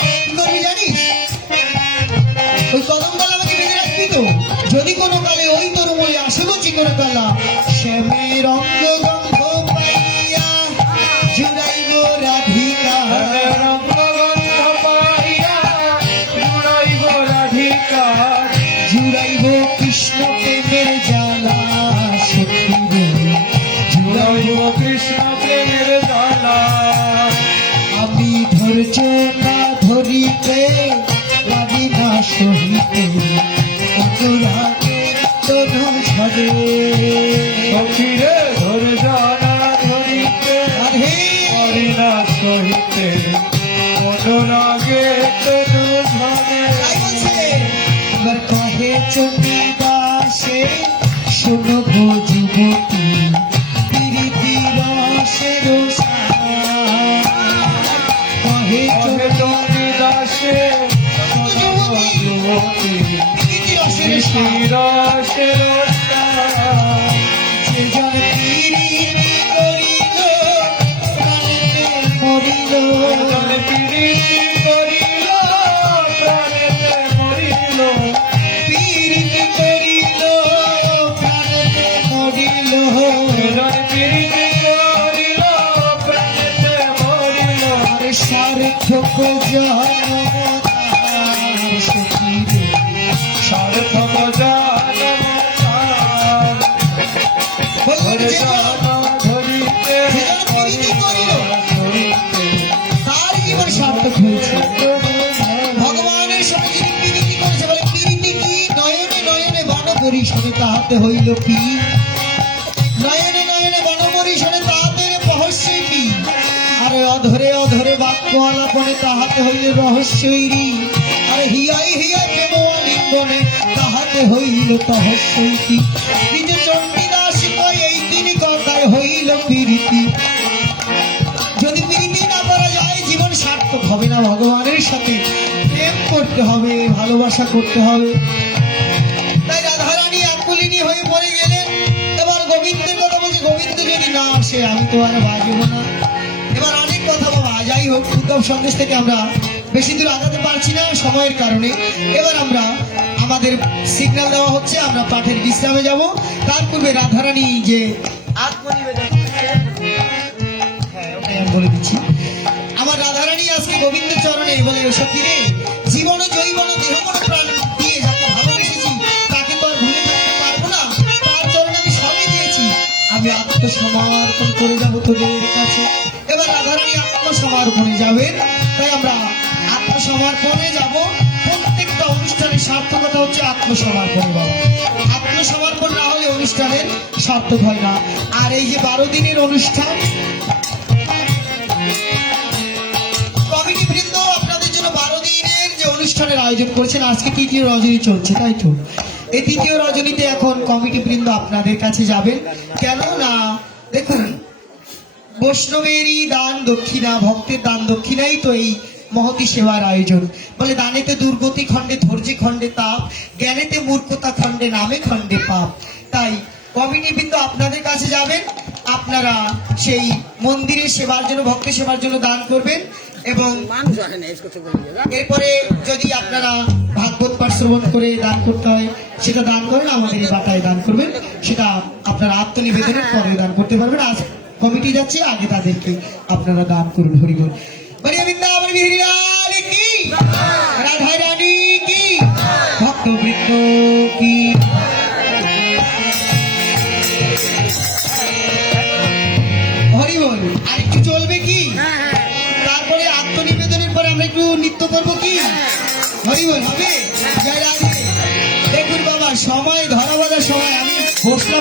কি করবি জানিস? ওই কদম কালা আমাকে বেঁধে রাখবি তো। যদি কোনো কালে ওই তরু মোহরে আসে ঘোচি কোনো কালা, শ্যামের অঙ্গ গন্ধ পাইয়া জুড়াইব রাধিকা। রঙ্গগন্ধ পাইয়া জুড়াইব রাধিকার জুড়াইব কৃষ্ণ প্রেমের জ্বালা সখী রে। জুড়াইব কৃষ্ণ প্রেমের জ্বালা আমি ধৈর্য না ধরিতে লাগি না সহিতে অনুরাগে তনু ঝরে। সখীরে ধর জানা ধরিতে রাধে হরিণা সহিতে অনুরাগে তনু ঝরে তাই বলছে, এবার কহে চন্ডিদাসে শোনো গো যুবতী প্রীতি রসের সার। কহে কহে চণ্ডীদাসে যুবতী প্রীতি রসের সার। শিরাশের যে জন প্রীতি করিল প্রাণেতে মরিল। প্রীতি করিল প্রাণেতে মরিল প্রীতি করিল প্রাণেতে মরিল। প্রীতি করিল প্রাণেতে মরিল আর সার্থক জন্ম তাহার সখী রে। সার্থক জানম তার বললেন যে জন ধরিতে ধরিতে তার জীবন সার্থক হয়েছে। ভগবানের সঙ্গে যিনি প্রীতি করেছে, বলে প্রীতি কি? নয়নে নয়নে বনপরিশনে তাহাতে হইল কি? নয়নে নয়নে বনপরিশনে তাহাতে রহস্যই কি? আর অধরে অধরে বাক্য আলাপনে তাহাতে হইল রহস্যই। আর হিয়াই হিয়াই প্রেম আলিঙ্গনে তাহাতে হইল তহস্যই কি? নিজ চণ্ডীদাস কয় এই তিনি কথায় হইল প্রীতি। যদি প্রীতি না করা যায় জীবন সার্থক হবে না। ভগবানের সাথে প্রেম করতে হবে, ভালোবাসা করতে হবে। তাই রাধারানী আকুলিনী হয়ে পড়ে গেলেন। এবার গোবিন্দের কথা বলছে, গোবিন্দ যদি না আসে আমি তো আর বাজবো না। এবার অনেক কথা বাবা, যাই হোক উদ্ধব সন্দেশ থেকে আমরা বেশি দূর আগাতে পারছি না সময়ের কারণে। এবার আমরা আমাদের সিগন্যাল দেওয়া হচ্ছে, আমরা পাঠের বিশ্রামে যাব। তার পূর্বে রাধারানী যে আত্মনিবেদন, হ্যাঁ ওটাই বলে দিচ্ছি। আমার রাধারানী আজকে গোবিন্দ চরণে বলে, সখী রে, জীবন জৈবন দেহ মন প্রাণ দিয়ে যাকে ভালোবেসেছি তাকে তো আর ভুলে থাকতে পারবো না। তার চরণে আমি সবই দিয়েছি, আমি আত্মসমর্পণ করে যাবো তোদের কাছে। এবার রাধারানী আত্মসমর্পণে যাবেন, তাই আমরা আত্মসমর্পণে যাব। প্রত্যেকটা অনুষ্ঠানের সার্থকতা হচ্ছে আত্মসমর্পণ বাবা। আত্মসমর্পণ না হলে অনুষ্ঠানের সার্থক হয় না। আর এই যে 12 দিনের অনুষ্ঠান, কমিটি বৃন্দ আপনাদের জন্য 12 দিনের যে অনুষ্ঠানের আয়োজন করেছেন, আজকে 3য় রজনী চলছে, তাই তো? এই 3য় রজনীতে এখন কমিটি বৃন্দ আপনাদের কাছে যাবেন। কেন না, দেখুন, বৈষ্ণবেরই দান দক্ষিণা, ভক্তের দান দক্ষিণাই তো এই মহতি সেবার আয়োজন। বলে, দানেতে দুর্গতি খণ্ডে, ধৈর্যে খণ্ডে তাপ, জ্ঞানেতে মূর্খতা খণ্ডে, নামে খণ্ডে পাপ। তাই কমিটি বৃন্দ আপনাদের কাছে যাবেন, আপনারা সেই মন্দিরের সেবার জন্য, ভক্তের সেবার জন্য দান করবেন। এবং এরপরে যদি আপনারা ভাগবত পাঠ শ্রবণ করে দান করতে হয় সেটা দান করেন, আমাদের এই বাটায় দান করবেন, সেটা আপনারা আত্মনিবেদনের পরে দান করতে পারবেন। আজ কমিটি যাচ্ছে, আগে তাদেরকে আপনারা দান করুন। হরিবল। বলিয়া বৃন্দাবন বিহারী লাল কি, রাধা রানী কি, ভক্তবৃন্দ কি। হরিবল। আর একটু চলবে কি? তারপরে আত্মনিবেদনের পরে আমরা একটু নৃত্য করবো কি? হরিবল হবে। জয় রাধে। দেখুন বাবা, সময় ধরা বাঁধা সময়, আমি বসলাম।